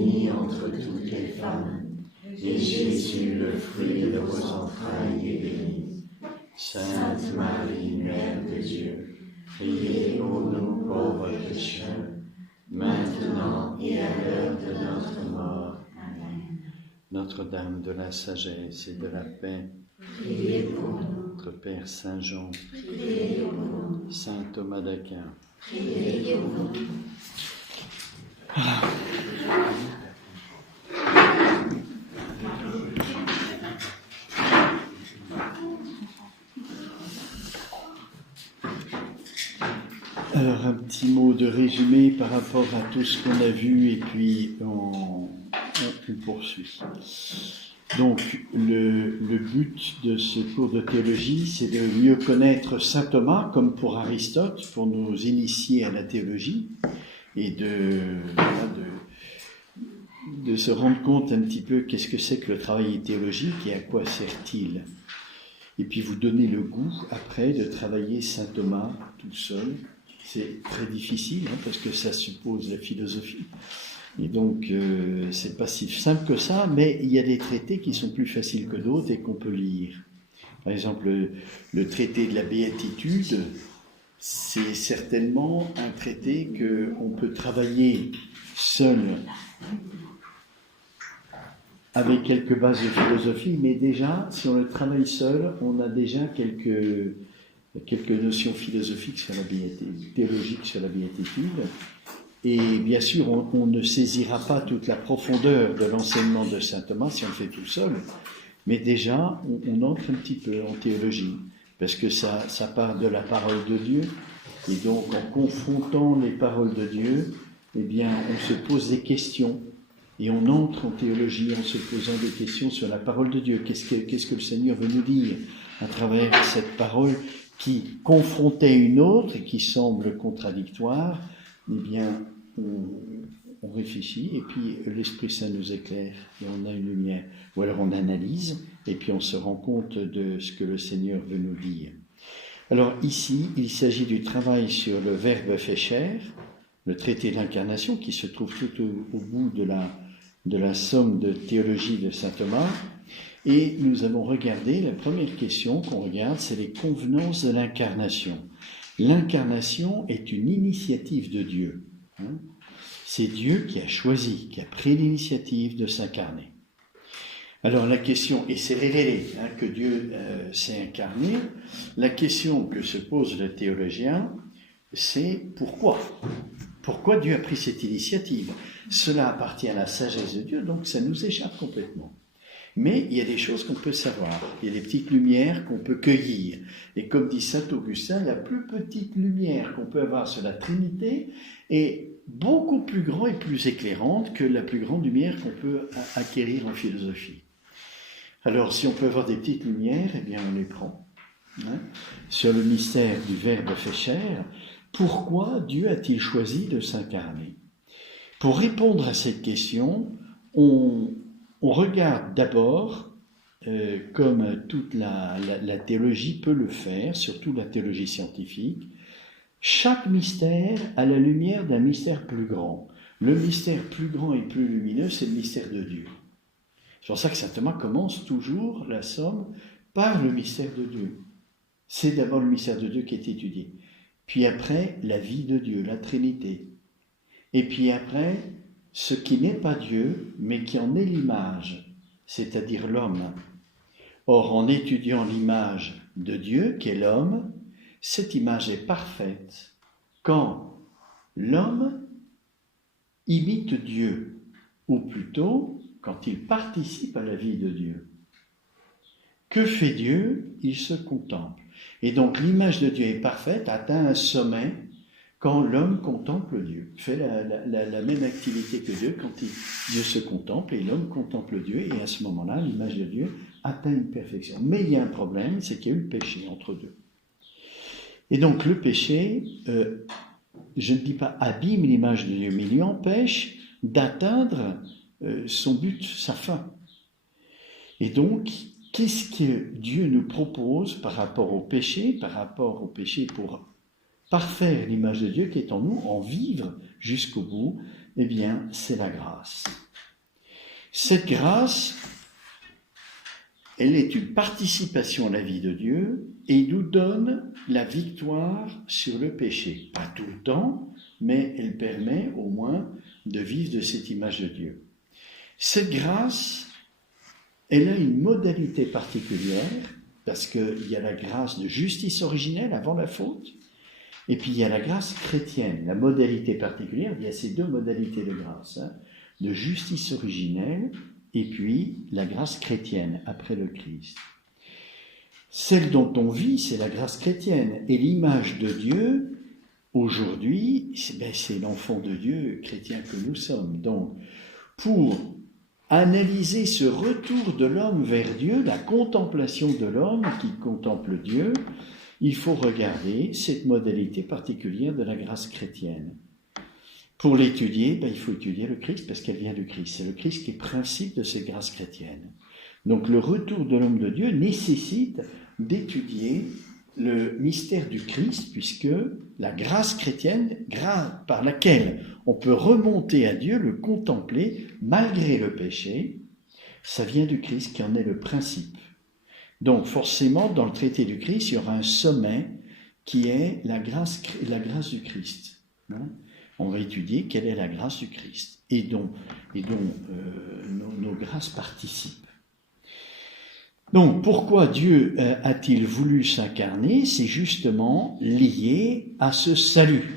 bénie entre toutes les femmes, et Jésus, le fruit de vos entrailles, est béni. Sainte Marie, Mère de Dieu, priez pour nous pauvres pécheurs, maintenant et à l'heure de notre mort. Amen. Notre-Dame de la sagesse et de la paix, Priez pour nous. notre Père Saint Jean, Priez pour nous. Saint Thomas d'Aquin. Priez pour nous. Alors, un petit mot de résumé par rapport à tout ce qu'on a vu, et puis on poursuit. Donc, le but de ce cours de théologie, c'est de mieux connaître saint Thomas, comme pour Aristote, pour nous initier à la théologie, et de se rendre compte un petit peu qu'est-ce que c'est que le travail théologique et à quoi sert-il. Et puis vous donner le goût, après, de travailler saint Thomas tout seul. C'est très difficile, parce que ça suppose la philosophie. Et donc, c'est pas si simple que ça, mais il y a des traités qui sont plus faciles que d'autres et qu'on peut lire. Par exemple, le traité de la béatitude, c'est certainement un traité qu'on peut travailler seul, avec quelques bases de philosophie, mais déjà, si on le travaille seul, on a déjà quelques notions philosophiques sur la béatitude, théologiques sur la béatitude. Et bien sûr, on ne saisira pas toute la profondeur de l'enseignement de saint Thomas si on le fait tout seul, mais déjà, on entre un petit peu en théologie, parce que ça part de la parole de Dieu, et donc en confrontant les paroles de Dieu, eh bien, on se pose des questions, et on entre en théologie en se posant des questions sur la parole de Dieu. Qu'est-ce que le Seigneur veut nous dire à travers cette parole qui confrontait une autre et qui semble contradictoire? Eh bien, on réfléchit et puis l'Esprit Saint nous éclaire et on a une lumière. Ou alors on analyse et puis on se rend compte de ce que le Seigneur veut nous dire. Alors ici, il s'agit du travail sur le Verbe fait chair, le traité de l'incarnation qui se trouve tout au bout de la somme de théologie de saint Thomas. Et nous avons regardé, la première question qu'on regarde, c'est les convenances de l'incarnation. L'incarnation est une initiative de Dieu. C'est Dieu qui a choisi, qui a pris l'initiative de s'incarner. Alors la question, et c'est révélé que Dieu s'est incarné, la question que se pose le théologien, c'est pourquoi ? Pourquoi Dieu a pris cette initiative ? Cela appartient à la sagesse de Dieu, donc ça nous échappe complètement. Mais il y a des choses qu'on peut savoir, il y a des petites lumières qu'on peut cueillir. Et comme dit saint Augustin, la plus petite lumière qu'on peut avoir sur la Trinité est beaucoup plus grande et plus éclairante que la plus grande lumière qu'on peut acquérir en philosophie. Alors si on peut avoir des petites lumières, eh bien on les prend. Sur le mystère du Verbe fait chair, pourquoi Dieu a-t-il choisi de s'incarner ? Pour répondre à cette question, on regarde d'abord, comme toute la théologie peut le faire, surtout la théologie scientifique, chaque mystère à la lumière d'un mystère plus grand. Le mystère plus grand et plus lumineux, c'est le mystère de Dieu. C'est pour ça que saint Thomas commence toujours la somme par le mystère de Dieu. C'est d'abord le mystère de Dieu qui est étudié. Puis après, la vie de Dieu, la Trinité. Et puis après, ce qui n'est pas Dieu, mais qui en est l'image, c'est-à-dire l'homme. Or, en étudiant l'image de Dieu, qui est l'homme, cette image est parfaite quand l'homme imite Dieu, ou plutôt quand il participe à la vie de Dieu. Que fait Dieu ? Il se contemple. Et donc l'image de Dieu est parfaite, atteint un sommet quand l'homme contemple Dieu, fait la même activité que Dieu quand Dieu se contemple et l'homme contemple Dieu, et à ce moment-là, l'image de Dieu atteint une perfection. Mais il y a un problème, c'est qu'il y a eu le péché entre deux. Et donc le péché, je ne dis pas abîme l'image de Dieu, mais lui empêche d'atteindre son but, sa fin. Et donc, qu'est-ce que Dieu nous propose par rapport au péché pour parfaire l'image de Dieu qui est en nous, en vivre jusqu'au bout ? Eh bien, c'est la grâce. Cette grâce, elle est une participation à la vie de Dieu et nous donne la victoire sur le péché. Pas tout le temps, mais elle permet au moins de vivre de cette image de Dieu. Cette grâce, elle a une modalité particulière, parce qu'il y a la grâce de justice originelle avant la faute, et puis il y a la grâce chrétienne. La modalité particulière, il y a ces deux modalités de grâce, de justice originelle, et puis la grâce chrétienne après le Christ. Celle dont on vit, c'est la grâce chrétienne, et l'image de Dieu, aujourd'hui, c'est l'enfant de Dieu chrétien que nous sommes. Donc, pour analyser ce retour de l'homme vers Dieu, la contemplation de l'homme qui contemple Dieu, il faut regarder cette modalité particulière de la grâce chrétienne. Pour l'étudier, il faut étudier le Christ parce qu'elle vient du Christ. C'est le Christ qui est principe de cette grâce chrétienne. Donc le retour de l'homme de Dieu nécessite d'étudier le mystère du Christ, puisque la grâce chrétienne, par laquelle on peut remonter à Dieu, le contempler, malgré le péché, ça vient du Christ qui en est le principe. Donc forcément, dans le traité du Christ, il y aura un sommet qui est la grâce du Christ. On va étudier quelle est la grâce du Christ et dont nos grâces participent. Donc, pourquoi Dieu a-t-il voulu s'incarner? C'est justement lié à ce salut,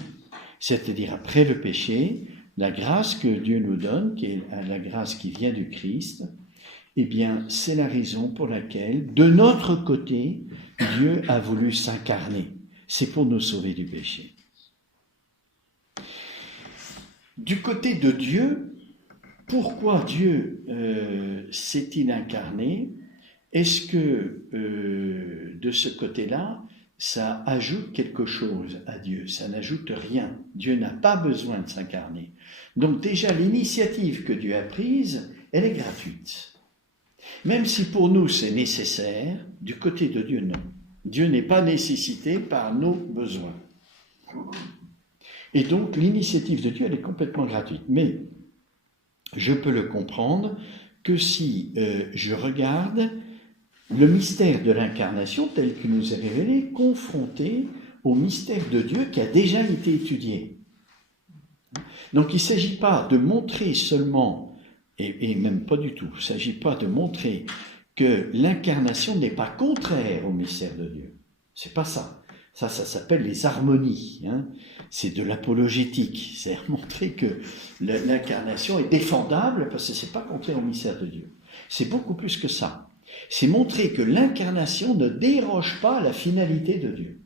c'est-à-dire après le péché, la grâce que Dieu nous donne, qui est la grâce qui vient du Christ, eh bien, c'est la raison pour laquelle, de notre côté, Dieu a voulu s'incarner. C'est pour nous sauver du péché. Du côté de Dieu, pourquoi Dieu s'est-il incarné? Est-ce que de ce côté-là, ça ajoute quelque chose à Dieu? Ça n'ajoute rien. Dieu n'a pas besoin de s'incarner. Donc déjà, l'initiative que Dieu a prise, elle est gratuite. Même si pour nous c'est nécessaire, du côté de Dieu, non. Dieu n'est pas nécessité par nos besoins. Et donc l'initiative de Dieu, elle est complètement gratuite. Mais je peux le comprendre que si je regarde le mystère de l'incarnation tel qu'il nous est révélé, confronté au mystère de Dieu qui a déjà été étudié. Donc il ne s'agit pas de montrer seulement, et même pas du tout, il ne s'agit pas de montrer que l'incarnation n'est pas contraire au mystère de Dieu. C'est pas ça. Ça s'appelle les harmonies. C'est de l'apologétique. C'est montrer que l'incarnation est défendable parce que c'est pas contraire au mystère de Dieu. C'est beaucoup plus que ça. C'est montrer que l'incarnation ne déroge pas à la finalité de Dieu.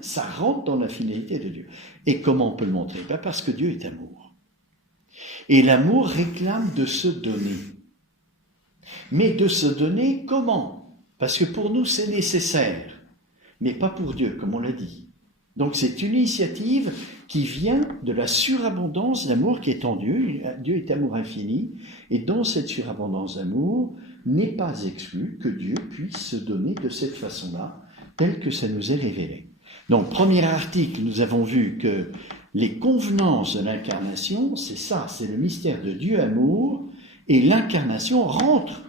Ça rentre dans la finalité de Dieu. Et comment on peut le montrer? Parce que Dieu est amour. Et l'amour réclame de se donner. Mais de se donner comment? Parce que pour nous c'est nécessaire, mais pas pour Dieu, comme on l'a dit. Donc c'est une initiative qui vient de la surabondance d'amour qui est en Dieu. Dieu est amour infini, et dans cette surabondance d'amour, n'est pas exclu que Dieu puisse se donner de cette façon-là, tel que ça nous est révélé. Donc, premier article, nous avons vu que les convenances de l'incarnation, c'est ça, c'est le mystère de Dieu amour, et l'incarnation rentre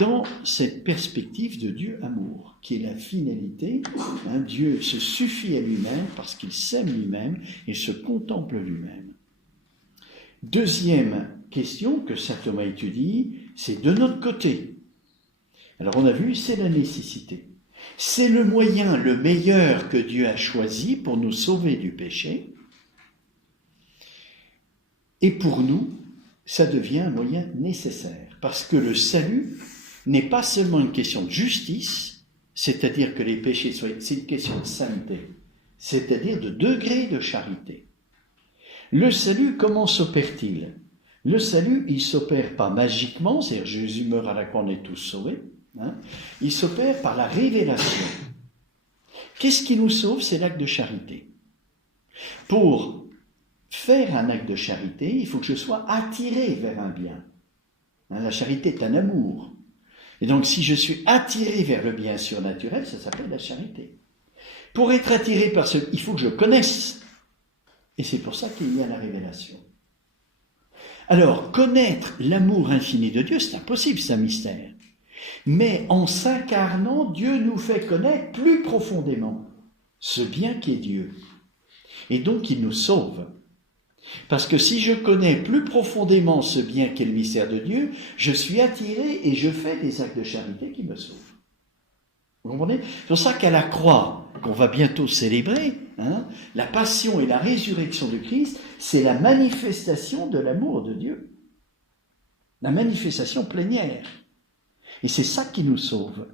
dans cette perspective de Dieu amour, qui est la finalité. Dieu se suffit à lui-même parce qu'il s'aime lui-même et se contemple lui-même. Deuxième question que saint Thomas étudie, c'est de notre côté. Alors on a vu, c'est la nécessité. C'est le moyen, le meilleur que Dieu a choisi pour nous sauver du péché. Et pour nous, ça devient un moyen nécessaire. Parce que le salut n'est pas seulement une question de justice, c'est-à-dire que les péchés soient... C'est une question de sainteté, c'est-à-dire de degré de charité. Le salut, comment s'opère-t-il? Le salut, il ne s'opère pas magiquement, c'est-à-dire Jésus meurt à la croix, on est tous sauvés. Il s'opère par la révélation. Qu'est-ce qui nous sauve? C'est l'acte de charité. Pour faire un acte de charité, il faut que je sois attiré vers un bien. La charité est un amour. Et donc, si je suis attiré vers le bien surnaturel, ça s'appelle la charité. Pour être attiré par il faut que je connaisse. Et c'est pour ça qu'il y a la révélation. Alors, connaître l'amour infini de Dieu, c'est impossible, c'est un mystère. Mais en s'incarnant, Dieu nous fait connaître plus profondément ce bien qui est Dieu. Et donc, il nous sauve. Parce que si je connais plus profondément ce bien qu'est le mystère de Dieu, je suis attiré et je fais des actes de charité qui me sauvent. Vous comprenez ? C'est pour ça qu'à la croix, qu'on va bientôt célébrer, la passion et la résurrection de Christ, c'est la manifestation de l'amour de Dieu. La manifestation plénière. Et c'est ça qui nous sauve.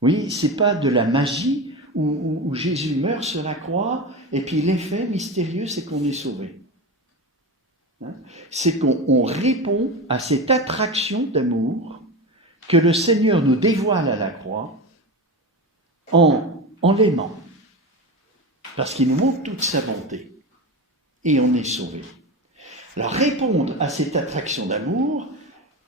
Oui, c'est pas de la magie où Jésus meurt sur la croix et puis l'effet mystérieux, c'est qu'on est sauvé. C'est qu'on répond à cette attraction d'amour que le Seigneur nous dévoile à la croix en l'aimant. Parce qu'il nous montre toute sa bonté. Et on est sauvé. Alors répondre à cette attraction d'amour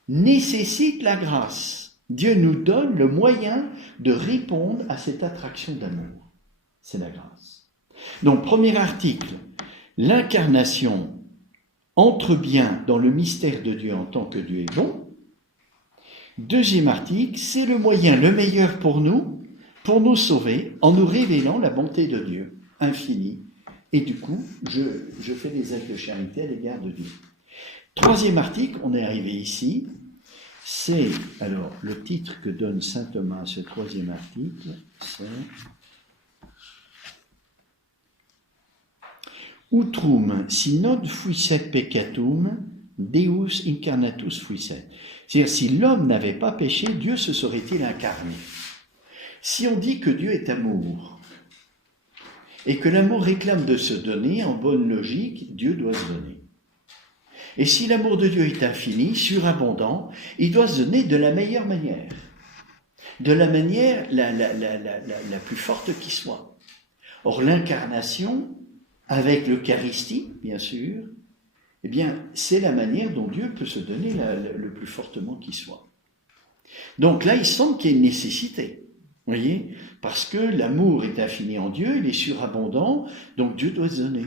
nécessite la grâce. Dieu nous donne le moyen de répondre à cette attraction d'amour. C'est la grâce. Donc, premier article, l'incarnation entre bien dans le mystère de Dieu en tant que Dieu est bon. Deuxième article, c'est le moyen le meilleur pour nous sauver, en nous révélant la bonté de Dieu, infinie. Et du coup, je fais des actes de charité à l'égard de Dieu. Troisième article, on est arrivé ici, c'est, alors, le titre que donne saint Thomas à ce troisième article, c'est Utrum si nod fuisset peccatum, Deus incarnatus fuisset. C'est-à-dire, si l'homme n'avait pas péché, Dieu se serait-il incarné. Si on dit que Dieu est amour, et que l'amour réclame de se donner, en bonne logique, Dieu doit se donner. Et si l'amour de Dieu est infini, surabondant, il doit se donner de la meilleure manière. De la manière la plus forte qui soit. Or, l'incarnation, avec l'Eucharistie, bien sûr, eh bien, c'est la manière dont Dieu peut se donner le plus fortement qui soit. Donc là, il semble qu'il y ait une nécessité. Vous voyez ? Parce que l'amour est infini en Dieu, il est surabondant, donc Dieu doit se donner.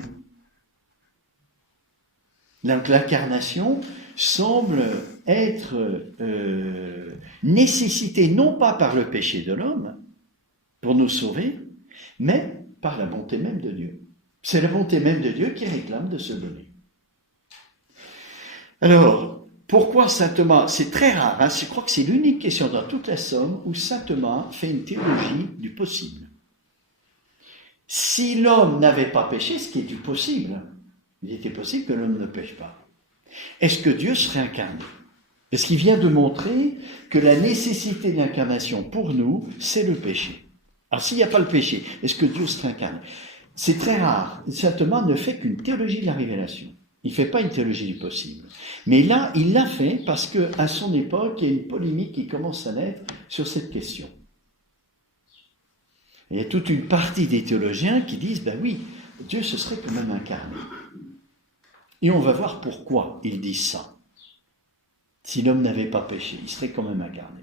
Donc l'incarnation semble être nécessitée non pas par le péché de l'homme pour nous sauver, mais par la bonté même de Dieu. C'est la bonté même de Dieu qui réclame de se donner. Alors, pourquoi saint Thomas ? C'est très rare, je crois que c'est l'unique question dans toute la Somme où saint Thomas fait une théologie du possible. Si l'homme n'avait pas péché, ce qui est du possible, il était possible que l'homme ne pêche pas. Est-ce que Dieu serait incarné ? Parce qu'il vient de montrer que la nécessité de l'incarnation pour nous, c'est le péché. Alors s'il n'y a pas le péché, est-ce que Dieu serait incarné ? C'est très rare. Saint Thomas ne fait qu'une théologie de la révélation. Il ne fait pas une théologie du possible. Mais là, il l'a fait parce qu'à son époque, il y a une polémique qui commence à naître sur cette question. Il y a toute une partie des théologiens qui disent, ben oui, Dieu se serait quand même incarné. Et on va voir pourquoi ils disent ça. Si l'homme n'avait pas péché, il serait quand même incarné.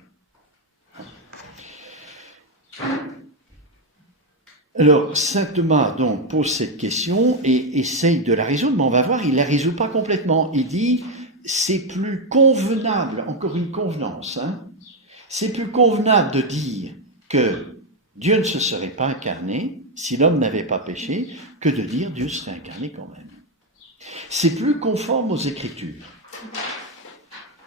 Alors, saint Thomas donc pose cette question et essaye de la résoudre, mais on va voir, il ne la résout pas complètement. Il dit, c'est plus convenable, encore une convenance, c'est plus convenable de dire que Dieu ne se serait pas incarné si l'homme n'avait pas péché, que de dire Dieu serait incarné quand même. C'est plus conforme aux Écritures.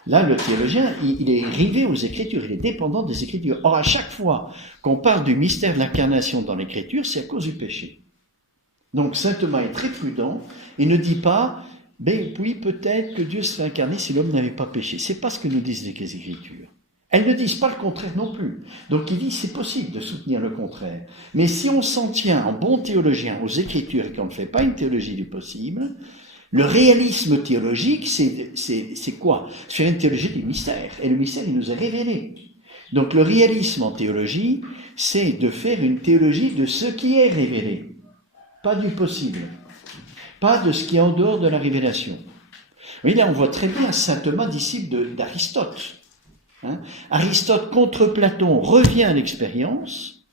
Là, le théologien, il est rivé aux Écritures, il est dépendant des Écritures. Or, à chaque fois qu'on parle du mystère de l'incarnation dans l'Écriture, c'est à cause du péché. Donc, saint Thomas est très prudent et ne dit pas, ben oui, peut-être que Dieu serait incarné si l'homme n'avait pas péché. C'est pas ce que nous disent les Écritures. Elles ne disent pas le contraire non plus. Donc, il dit, c'est possible de soutenir le contraire. Mais si on s'en tient en bon théologien aux Écritures et qu'on ne fait pas une théologie du possible, le réalisme théologique, c'est quoi ? C'est faire une théologie du mystère. Et le mystère, il nous est révélé. Donc le réalisme en théologie, c'est de faire une théologie de ce qui est révélé. Pas du possible. Pas de ce qui est en dehors de la révélation. Mais là, on voit très bien saint Thomas, disciple d'Aristote. Aristote, contre Platon, revient à l'expérience.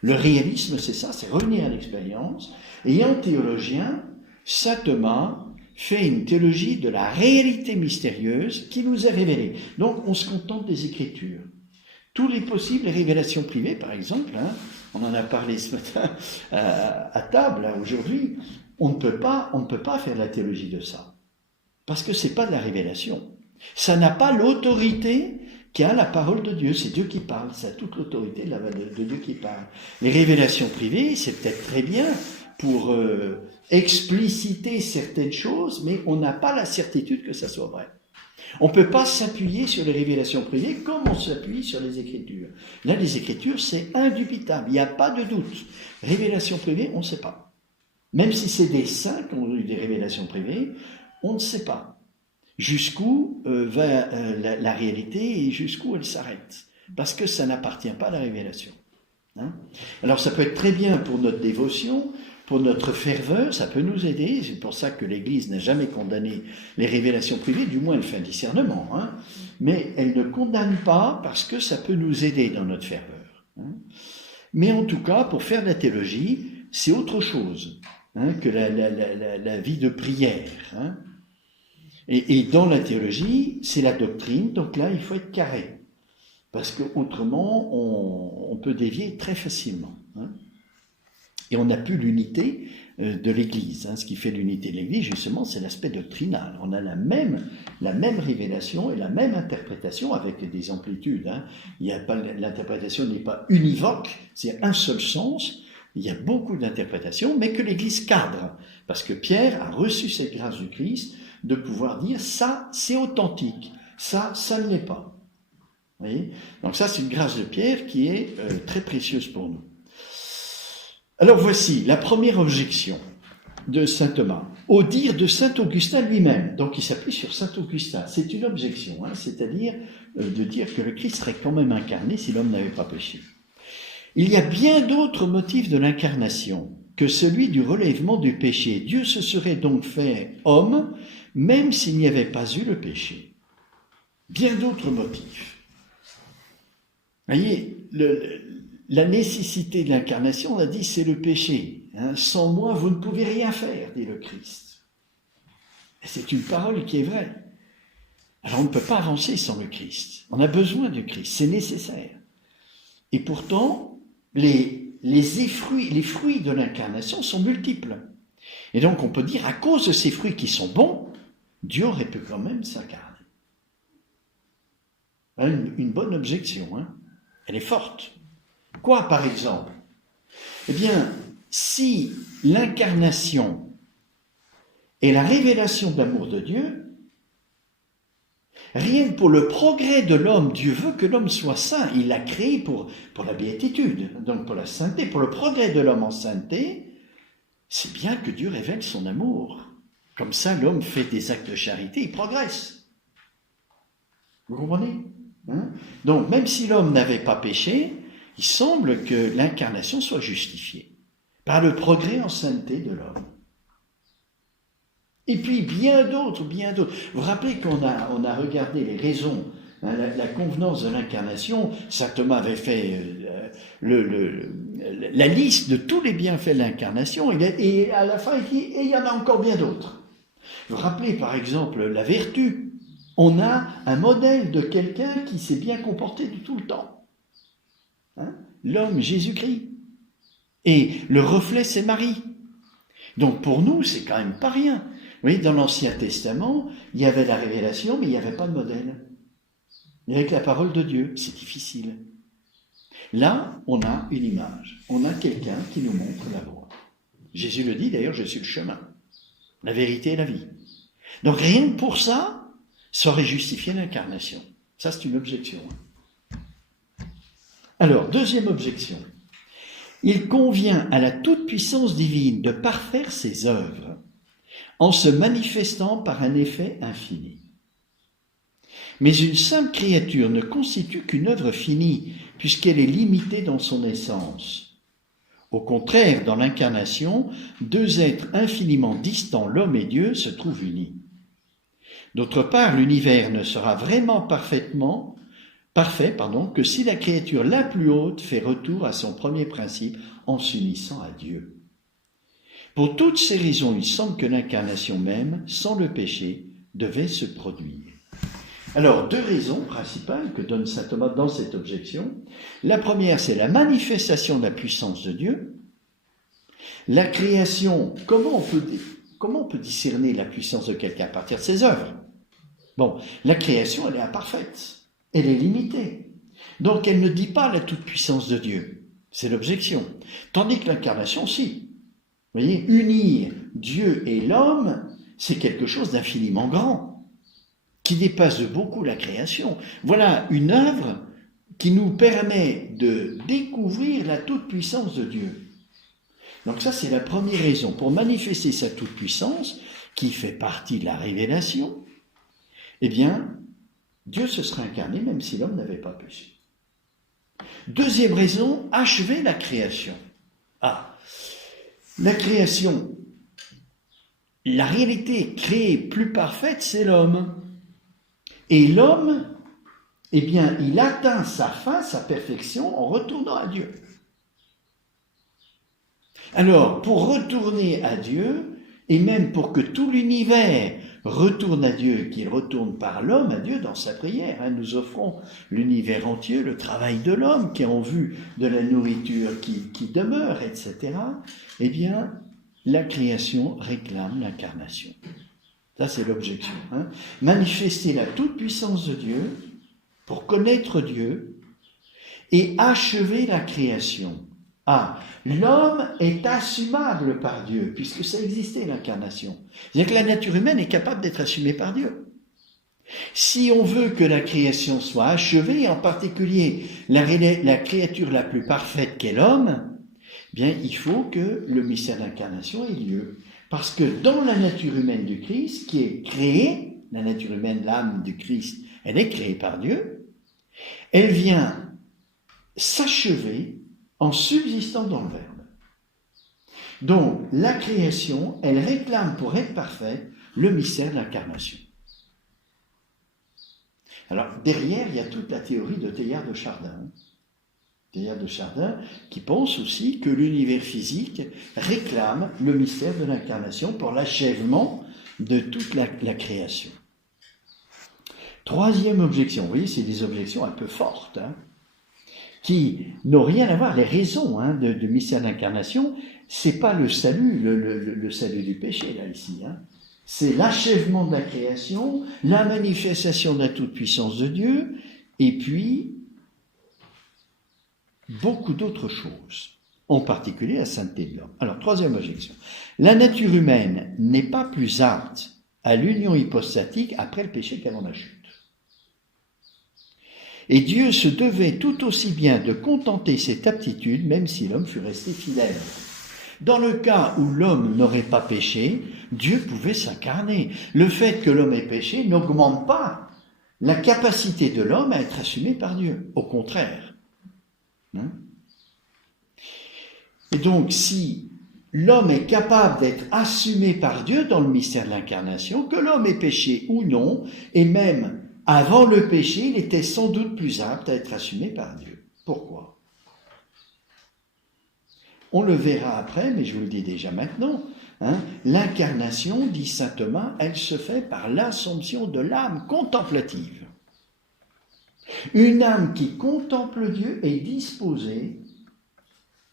Le réalisme, c'est ça, c'est revenir à l'expérience. Et en théologien, saint Thomas fait une théologie de la réalité mystérieuse qui nous est révélée. Donc on se contente des Écritures. Tous les possibles révélations privées, par exemple, on en a parlé ce matin à table, aujourd'hui, on ne peut pas faire la théologie de ça. Parce que c'est pas de la révélation. Ça n'a pas l'autorité qu'a la parole de Dieu. C'est Dieu qui parle, ça a toute l'autorité de Dieu qui parle. Les révélations privées, c'est peut-être très bien pour expliciter certaines choses, mais on n'a pas la certitude que ça soit vrai. On ne peut pas s'appuyer sur les révélations privées comme on s'appuie sur les Écritures. Là, les Écritures, c'est indubitable, il n'y a pas de doute. Révélations privées, on ne sait pas. Même si c'est des saints qui ont eu des révélations privées, on ne sait pas jusqu'où va la réalité et jusqu'où elle s'arrête. Parce que ça n'appartient pas à la révélation. Alors ça peut être très bien pour notre dévotion, pour notre ferveur, ça peut nous aider. C'est pour ça que l'Église n'a jamais condamné les révélations privées, du moins elle fait un discernement. Mais elle ne condamne pas parce que ça peut nous aider dans notre ferveur. Mais en tout cas, pour faire de la théologie, c'est autre chose que la vie de prière. Et dans la théologie, c'est la doctrine, donc là, il faut être carré. Parce qu'autrement, on peut dévier très facilement. Et on n'a plus l'unité de l'Église. Ce qui fait l'unité de l'Église, justement, c'est l'aspect doctrinal. On a la même révélation et la même interprétation avec des amplitudes. L'interprétation n'est pas univoque, c'est un seul sens. Il y a beaucoup d'interprétations, mais que l'Église cadre. Parce que Pierre a reçu cette grâce du Christ de pouvoir dire ça, c'est authentique. Ça ne l'est pas. Vous voyez ? Donc ça, c'est une grâce de Pierre qui est très précieuse pour nous. Alors voici la première objection de saint Thomas, au dire de saint Augustin lui-même. Donc il s'appuie sur saint Augustin. C'est une objection, c'est-à-dire de dire que le Christ serait quand même incarné si l'homme n'avait pas péché. Il y a bien d'autres motifs de l'incarnation que celui du relèvement du péché. Dieu se serait donc fait homme, même s'il n'y avait pas eu le péché. Bien d'autres motifs. Vous voyez, la nécessité de l'incarnation, on a dit, c'est le péché. Sans moi, vous ne pouvez rien faire, dit le Christ. Et c'est une parole qui est vraie. Alors on ne peut pas avancer sans le Christ. On a besoin du Christ, c'est nécessaire. Et pourtant, les fruits de l'incarnation sont multiples. Et donc on peut dire, à cause de ces fruits qui sont bons, Dieu aurait pu quand même s'incarner. Une bonne objection, elle est forte. Quoi, par exemple ? Eh bien, si l'incarnation est la révélation de l'amour de Dieu, rien que pour le progrès de l'homme, Dieu veut que l'homme soit saint. Il l'a créé pour la béatitude, donc pour la sainteté, pour le progrès de l'homme en sainteté. C'est bien que Dieu révèle son amour. Comme ça, l'homme fait des actes de charité, il progresse. Vous comprenez ? Donc, même si l'homme n'avait pas péché, il semble que l'incarnation soit justifiée par le progrès en sainteté de l'homme. Et puis, bien d'autres. Vous vous rappelez qu'on a regardé les raisons, la convenance de l'incarnation. Saint Thomas avait fait la liste de tous les bienfaits de l'incarnation, et à la fin, il dit, et il y en a encore bien d'autres. Vous vous rappelez, par exemple, la vertu. On a un modèle de quelqu'un qui s'est bien comporté du tout le temps. L'homme Jésus-Christ. Et le reflet, c'est Marie. Donc pour nous, c'est quand même pas rien. Vous voyez, dans l'Ancien Testament, il y avait la révélation, mais il n'y avait pas de modèle. Il y avait que la parole de Dieu. C'est difficile. Là, on a une image. On a quelqu'un qui nous montre la voie. Jésus le dit, d'ailleurs, je suis le chemin, la vérité et la vie. Donc rien que pour ça, ça aurait justifié l'incarnation. Ça, c'est une objection. Alors, deuxième objection. Il convient à la toute-puissance divine de parfaire ses œuvres en se manifestant par un effet infini. Mais une simple créature ne constitue qu'une œuvre finie, puisqu'elle est limitée dans son essence. Au contraire, dans l'incarnation, deux êtres infiniment distants, l'homme et Dieu, se trouvent unis. D'autre part, l'univers ne sera vraiment parfait que si la créature la plus haute fait retour à son premier principe en s'unissant à Dieu. Pour toutes ces raisons, il semble que l'incarnation même, sans le péché, devait se produire. Alors, deux raisons principales que donne saint Thomas dans cette objection. La première, c'est la manifestation de la puissance de Dieu. La création, comment on peut discerner la puissance de quelqu'un à partir de ses œuvres? Bon, la création, elle est imparfaite, elle est limitée. Donc, elle ne dit pas la toute-puissance de Dieu. C'est l'objection. Tandis que l'incarnation, si. Vous voyez, unir Dieu et l'homme, c'est quelque chose d'infiniment grand, qui dépasse de beaucoup la création. Voilà une œuvre qui nous permet de découvrir la toute-puissance de Dieu. Donc ça, c'est la première raison. Pour manifester sa toute-puissance, qui fait partie de la révélation, eh bien, Dieu se serait incarné même si l'homme n'avait pas péché. Deuxième raison, achever la création. La création, la réalité créée plus parfaite, c'est l'homme. Et l'homme, eh bien, il atteint sa fin, sa perfection en retournant à Dieu. Alors, pour retourner à Dieu, et même pour que tout l'univers retourne à Dieu, qu'il retourne par l'homme à Dieu dans sa prière, nous offrons l'univers entier, le travail de l'homme qui est en vue de la nourriture qui demeure, etc. Eh bien, la création réclame l'incarnation. Ça, c'est l'objection. Manifester la toute-puissance de Dieu pour connaître Dieu et achever la création. L'homme est assumable par Dieu, puisque ça existait l'incarnation. C'est-à-dire que la nature humaine est capable d'être assumée par Dieu. Si on veut que la création soit achevée, en particulier la créature la plus parfaite qu'est l'homme, bien, il faut que le mystère d'incarnation ait lieu. Parce que dans la nature humaine du Christ, qui est créée, la nature humaine, l'âme du Christ, elle est créée par Dieu, elle vient s'achever en subsistant dans le Verbe. Donc, la création, elle réclame pour être parfaite le mystère de l'incarnation. Alors, derrière, il y a toute la théorie de Teilhard de Chardin. Teilhard de Chardin qui pense aussi que l'univers physique réclame le mystère de l'incarnation pour l'achèvement de toute la création. Troisième objection, vous voyez, c'est des objections un peu fortes, qui n'ont rien à voir. Les raisons de mystère d'incarnation, c'est pas le salut, le salut du péché, là, ici. C'est l'achèvement de la création, la manifestation de la toute-puissance de Dieu, et puis beaucoup d'autres choses, en particulier la sainteté de l'homme. Alors, troisième objection. La nature humaine n'est pas plus apte à l'union hypostatique après le péché qu'avant la chute. Et Dieu se devait tout aussi bien de contenter cette aptitude, même si l'homme fût resté fidèle. Dans le cas où l'homme n'aurait pas péché, Dieu pouvait s'incarner. Le fait que l'homme ait péché n'augmente pas la capacité de l'homme à être assumé par Dieu. Au contraire. Et donc, si l'homme est capable d'être assumé par Dieu dans le mystère de l'incarnation, que l'homme ait péché ou non, et même avant le péché, il était sans doute plus apte à être assumé par Dieu. Pourquoi ? On le verra après, mais je vous le dis déjà maintenant. L'incarnation, dit saint Thomas, elle se fait par l'assomption de l'âme contemplative. Une âme qui contemple Dieu est disposée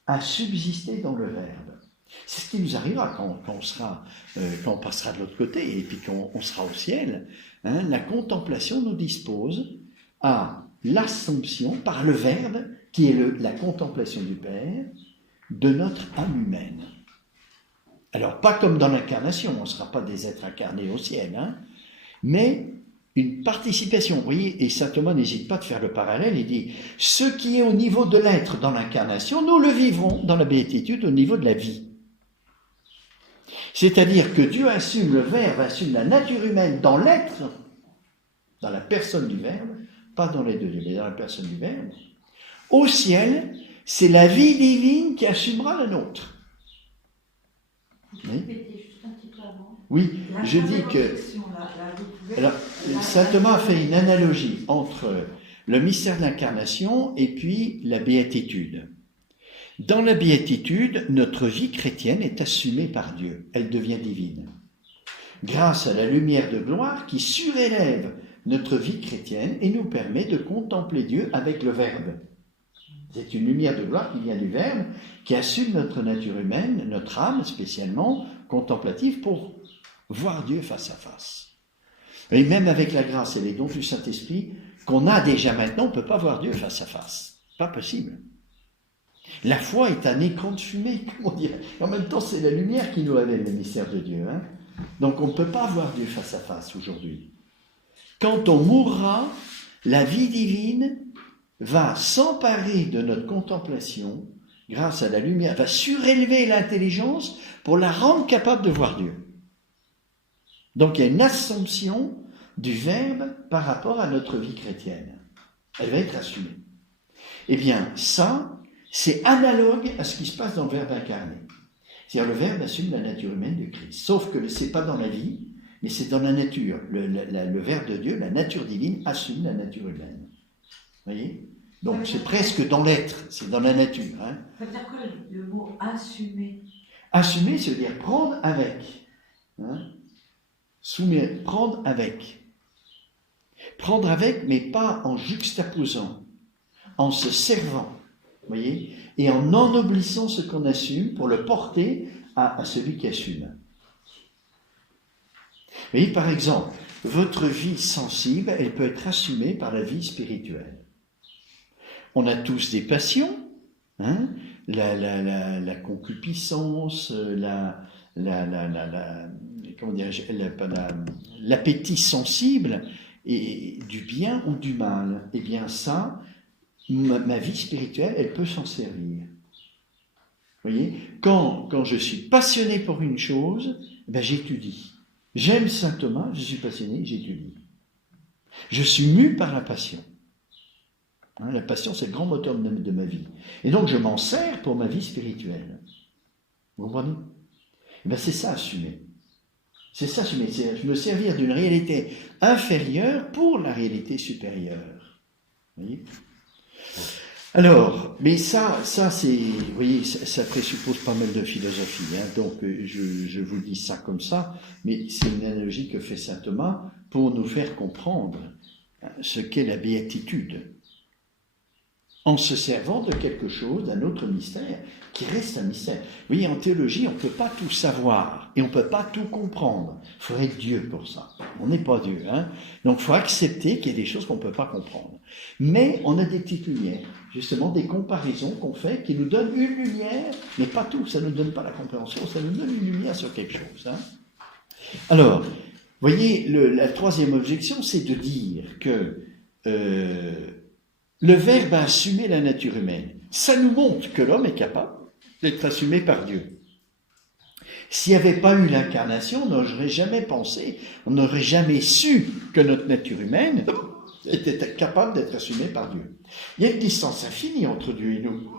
à subsister dans le Verbe. C'est ce qui nous arrivera quand on passera de l'autre côté et puis qu'on sera au ciel. La contemplation nous dispose à l'assomption par le Verbe, qui est la contemplation du Père, de notre âme humaine. Alors, pas comme dans l'incarnation, on ne sera pas des êtres incarnés au ciel, mais une participation. Vous voyez, et saint Thomas n'hésite pas de faire le parallèle, il dit « Ce qui est au niveau de l'être dans l'incarnation, nous le vivrons dans la béatitude au niveau de la vie ». C'est-à-dire que Dieu assume le Verbe, assume la nature humaine dans l'être, dans la personne du Verbe, pas dans les deux, mais dans la personne du Verbe. Au ciel, c'est la vie divine qui assumera la nôtre. Oui, je dis que... Alors, saint Thomas fait une analogie entre le mystère de l'incarnation et puis la béatitude. Dans la béatitude, notre vie chrétienne est assumée par Dieu. Elle devient divine. Grâce à la lumière de gloire qui surélève notre vie chrétienne et nous permet de contempler Dieu avec le Verbe. C'est une lumière de gloire qui vient du Verbe, qui assume notre nature humaine, notre âme spécialement, contemplative, pour voir Dieu face à face. Et même avec la grâce et les dons du Saint-Esprit qu'on a déjà maintenant, on ne peut pas voir Dieu face à face. Pas possible. La foi est un écran de fumée, comment dire. En même temps, c'est la lumière qui nous révèle le mystère de Dieu. Donc on ne peut pas voir Dieu face à face aujourd'hui. Quand on mourra, la vie divine va s'emparer de notre contemplation grâce à la lumière, va surélever l'intelligence pour la rendre capable de voir Dieu. Donc il y a une assomption du Verbe par rapport à notre vie chrétienne. Elle va être assumée. Eh bien, ça, c'est analogue à ce qui se passe dans le Verbe incarné. C'est-à-dire le Verbe assume la nature humaine de Christ. Sauf que ce n'est pas dans la vie, mais c'est dans la nature. Le Verbe de Dieu, la nature divine, assume la nature humaine. Vous voyez ? Donc c'est presque dans l'être, c'est dans la nature. Ça veut dire quoi le mot assumer? Assumer, ça veut dire prendre avec. Prendre avec. Prendre avec, mais pas en juxtaposant, en se servant, vous voyez, et en ennoblissant ce qu'on assume pour le porter à celui qui assume. Vous voyez, par exemple, votre vie sensible, elle peut être assumée par la vie spirituelle. On a tous des passions, la concupiscence, l'appétit sensible et du bien ou du mal. Eh bien ça, ma vie spirituelle, elle peut s'en servir. Vous voyez, quand je suis passionné pour une chose, j'étudie. J'aime saint Thomas, je suis passionné, j'étudie. Je suis mu par la passion. La passion, c'est le grand moteur de ma vie. Et donc, je m'en sers pour ma vie spirituelle. Vous comprenez ? C'est ça, assumer. C'est ça, assumer. C'est me servir d'une réalité inférieure pour la réalité supérieure. Vous voyez ? Alors, mais ça c'est, vous voyez, ça présuppose pas mal de philosophie. Donc, je vous dis ça comme ça, mais c'est une analogie que fait saint Thomas pour nous faire comprendre ce qu'est la béatitude, en se servant de quelque chose, d'un autre mystère, qui reste un mystère. Vous voyez, en théologie, on ne peut pas tout savoir, et on ne peut pas tout comprendre. Il faudrait être Dieu pour ça. On n'est pas Dieu. Donc, il faut accepter qu'il y a des choses qu'on ne peut pas comprendre. Mais on a des petites lumières, justement, des comparaisons qu'on fait, qui nous donnent une lumière, mais pas tout. Ça ne nous donne pas la compréhension, ça nous donne une lumière sur quelque chose. Alors, vous voyez, la troisième objection, c'est de dire que le Verbe a assumé la nature humaine. Ça nous montre que l'homme est capable d'être assumé par Dieu. S'il n'y avait pas eu l'incarnation, on n'aurait jamais pensé, on n'aurait jamais su que notre nature humaine était capable d'être assumée par Dieu. Il y a une distance infinie entre Dieu et nous.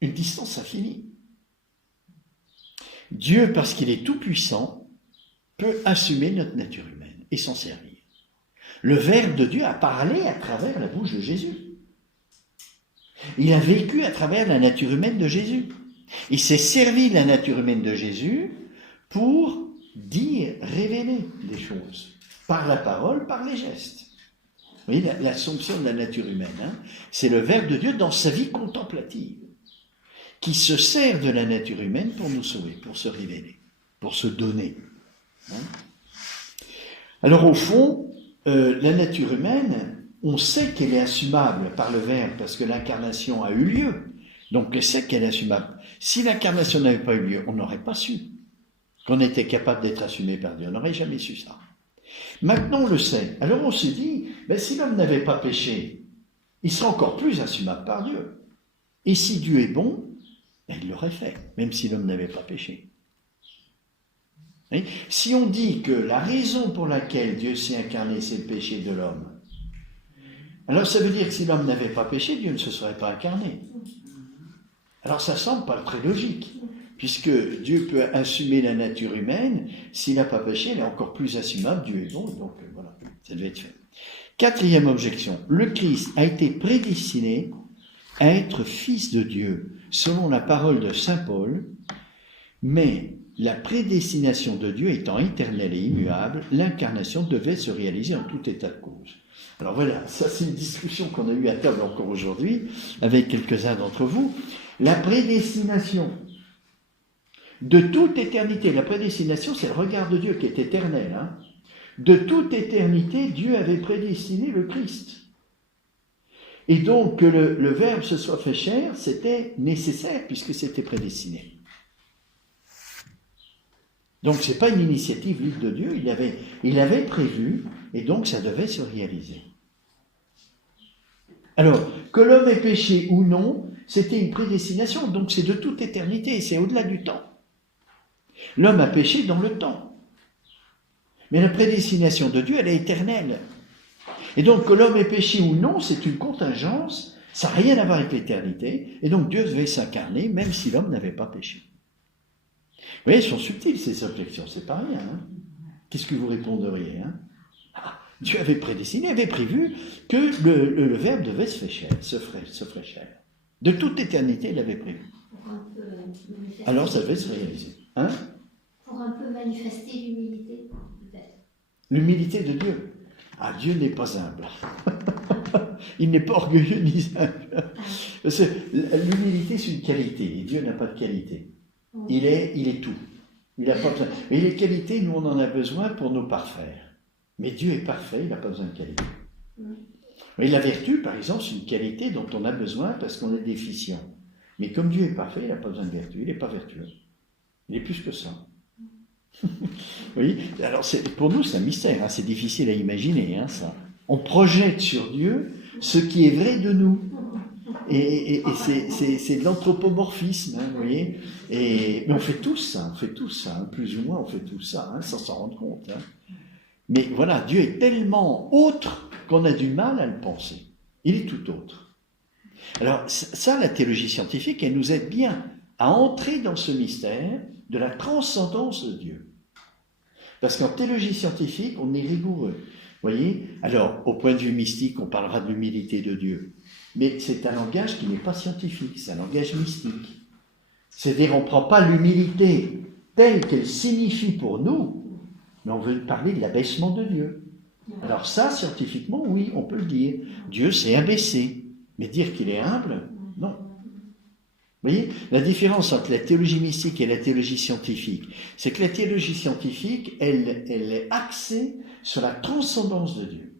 Une distance infinie. Dieu, parce qu'il est tout-puissant, peut assumer notre nature humaine et s'en servir. Le Verbe de Dieu a parlé à travers la bouche de Jésus. Il a vécu à travers la nature humaine de Jésus. Il s'est servi de la nature humaine de Jésus pour dire, révéler des choses. Par la parole, par les gestes. Vous voyez, l'assomption de la nature humaine, c'est le Verbe de Dieu dans sa vie contemplative, qui se sert de la nature humaine pour nous sauver, pour se révéler, pour se donner. Alors au fond, la nature humaine, on sait qu'elle est assumable par le Verbe parce que l'incarnation a eu lieu. Donc on sait qu'elle est assumable. Si l'incarnation n'avait pas eu lieu, on n'aurait pas su qu'on était capable d'être assumé par Dieu. On n'aurait jamais su ça. Maintenant on le sait. Alors on se dit, si l'homme n'avait pas péché, il serait encore plus assumable par Dieu. Et si Dieu est bon, il l'aurait fait, même si l'homme n'avait pas péché. Si on dit que la raison pour laquelle Dieu s'est incarné, c'est le péché de l'homme, alors ça veut dire que si l'homme n'avait pas péché, Dieu ne se serait pas incarné. Alors ça semble pas très logique, puisque Dieu peut assumer la nature humaine, s'il n'a pas péché, il est encore plus assumable, Dieu est bon, donc voilà, ça devait être fait. Quatrième objection, le Christ a été prédestiné être fils de Dieu, selon la parole de saint Paul, mais la prédestination de Dieu étant éternelle et immuable, l'incarnation devait se réaliser en tout état de cause. Alors voilà, ça c'est une discussion qu'on a eue à table encore aujourd'hui, avec quelques-uns d'entre vous. La prédestination de toute éternité, la prédestination c'est le regard de Dieu qui est éternel. Hein. De toute éternité, Dieu avait prédestiné le Christ. Et donc que le Verbe se soit fait chair, c'était nécessaire puisque c'était prédestiné. Donc ce n'est pas une initiative libre de Dieu, il avait prévu et donc ça devait se réaliser. Alors, que l'homme ait péché ou non, c'était une prédestination, donc c'est de toute éternité, c'est au-delà du temps. L'homme a péché dans le temps. Mais la prédestination de Dieu, elle est éternelle. Et donc, que l'homme ait péché ou non, c'est une contingence, ça n'a rien à voir avec l'éternité, et donc Dieu devait s'incarner, même si l'homme n'avait pas péché. Vous voyez, elles sont subtiles ces objections, c'est pas rien. Hein. Qu'est-ce que vous répondriez hein Dieu avait prédestiné, avait prévu que le Verbe devait se ferait chair. De toute éternité, il l'avait prévu. Alors ça devait se réaliser. Hein Pour un peu manifester l'humilité, peut-être. L'humilité de Dieu. Ah, Dieu n'est pas humble. Il n'est pas orgueilleux ni humble. Parce que l'humilité, c'est une qualité, et Dieu n'a pas de qualité. Il est tout. Il n'a pas besoin. Mais les qualités, nous, on en a besoin pour nous parfaire. Mais Dieu est parfait, il n'a pas besoin de qualité. Mais la vertu, par exemple, c'est une qualité dont on a besoin parce qu'on est déficient. Mais comme Dieu est parfait, il n'a pas besoin de vertu. Il n'est pas vertueux. Il est plus que ça. Oui. Alors, pour nous, c'est un mystère. Hein. C'est difficile à imaginer, hein, ça. On projette sur Dieu ce qui est vrai de nous. Et c'est de l'anthropomorphisme, hein, vous voyez. Mais on fait tous ça, hein, plus ou moins on fait tout ça, hein, sans s'en rendre compte. Hein. Mais voilà, Dieu est tellement autre qu'on a du mal à le penser. Il est tout autre. Alors ça, la théologie scientifique, elle nous aide bien à entrer dans ce mystère de la transcendance de Dieu. Parce qu'en théologie scientifique, on est rigoureux. Vous voyez ? Alors, au point de vue mystique, on parlera de l'humilité de Dieu. Mais c'est un langage qui n'est pas scientifique, c'est un langage mystique. C'est-à-dire, on ne prend pas l'humilité telle qu'elle signifie pour nous, mais on veut parler de l'abaissement de Dieu. Alors ça, scientifiquement, oui, on peut le dire. Dieu s'est abaissé. Mais dire qu'il est humble, non. Vous voyez, la différence entre la théologie mystique et la théologie scientifique, c'est que la théologie scientifique, elle est axée sur la transcendance de Dieu.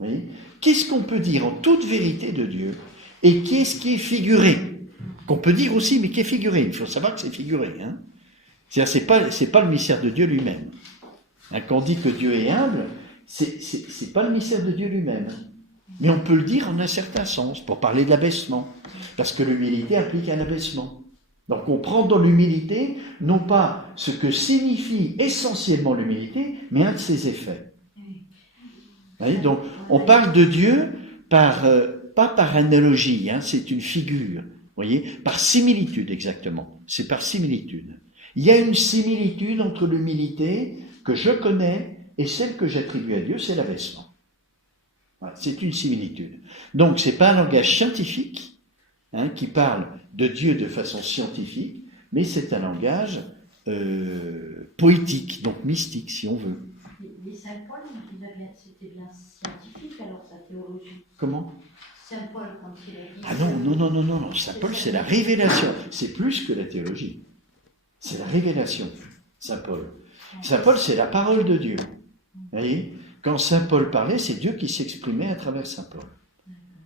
Vous voyez, qu'est-ce qu'on peut dire en toute vérité de Dieu et qu'est-ce qui est figuré? Qu'on peut dire aussi, mais qui est figuré. Il faut savoir que c'est figuré. Hein. C'est-à-dire, c'est pas le mystère de Dieu lui-même. Hein, quand on dit que Dieu est humble, c'est pas le mystère de Dieu lui-même. Mais on peut le dire en un certain sens, pour parler de l'abaissement. Parce que l'humilité implique un abaissement. Donc on prend dans l'humilité, non pas ce que signifie essentiellement l'humilité, mais un de ses effets. Vous voyez, donc on parle de Dieu pas par analogie, hein, c'est une figure. Vous voyez, par similitude exactement. C'est par similitude. Il y a une similitude entre l'humilité que je connais et celle que j'attribue à Dieu, c'est l'abaissement. Voilà, c'est une similitude. Donc, ce n'est pas un langage scientifique hein, qui parle de Dieu de façon scientifique, mais c'est un langage poétique, donc mystique, si on veut. Mais Saint Paul, c'était bien scientifique, alors, sa théologie. Comment ? Saint Paul, quand il a dit... Ah non. Saint Paul, c'est la révélation. C'est plus que la théologie. C'est la révélation, Saint Paul. Saint Paul, c'est la parole de Dieu. Vous voyez ? Quand Saint Paul parlait, c'est Dieu qui s'exprimait à travers Saint Paul.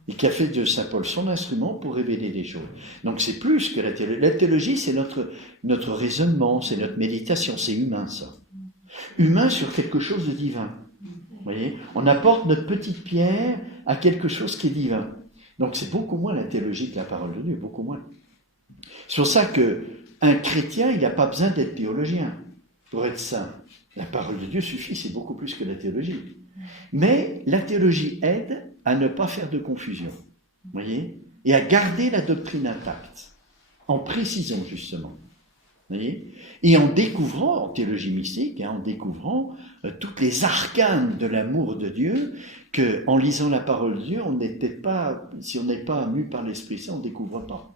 Et qui a fait de Saint Paul son instrument pour révéler des choses. Donc c'est plus que la théologie. La théologie, c'est notre raisonnement, c'est notre méditation, c'est humain ça. Humain sur quelque chose de divin. Vous voyez ? On apporte notre petite pierre à quelque chose qui est divin. Donc c'est beaucoup moins la théologie que la parole de Dieu, beaucoup moins. C'est pour ça qu'un chrétien, il n'a pas besoin d'être théologien pour être saint. La parole de Dieu suffit, c'est beaucoup plus que la théologie. Mais la théologie aide à ne pas faire de confusion, voyez, et à garder la doctrine intacte, en précisant justement. Voyez, et en découvrant, en théologie mystique, en découvrant toutes les arcanes de l'amour de Dieu, qu'en lisant la parole de Dieu, on n'était pas, si on n'est pas mu par l'Esprit Saint, on ne découvre pas.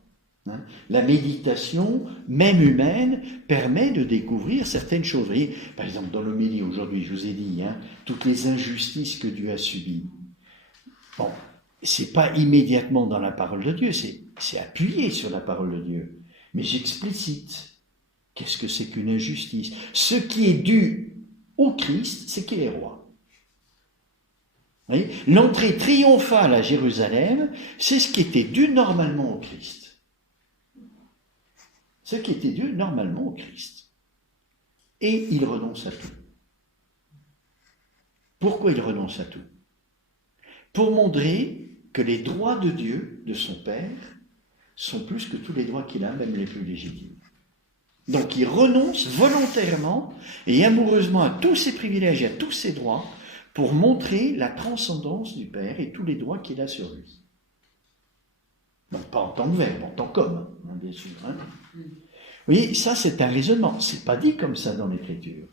La méditation, même humaine, permet de découvrir certaines choses. Vous voyez, par exemple, dans l'homélie aujourd'hui, je vous ai dit, toutes les injustices que Dieu a subies. Bon, c'est pas immédiatement dans la parole de Dieu, c'est appuyé sur la parole de Dieu. Mais j'explicite. Qu'est-ce que c'est qu'une injustice? Ce qui est dû au Christ, c'est qu'il est roi. L'entrée triomphale à Jérusalem, c'est ce qui était dû normalement au Christ. Ce qui était dû normalement au Christ. Et il renonce à tout. Pourquoi il renonce à tout? Pour montrer que les droits de Dieu, de son Père, sont plus que tous les droits qu'il a, même les plus légitimes. Donc il renonce volontairement et amoureusement à tous ses privilèges et à tous ses droits pour montrer la transcendance du Père et tous les droits qu'il a sur lui. Donc pas en tant que verbe, en tant qu'homme, bien sûr. Vous voyez, ça c'est un raisonnement. C'est pas dit comme ça dans l'Écriture.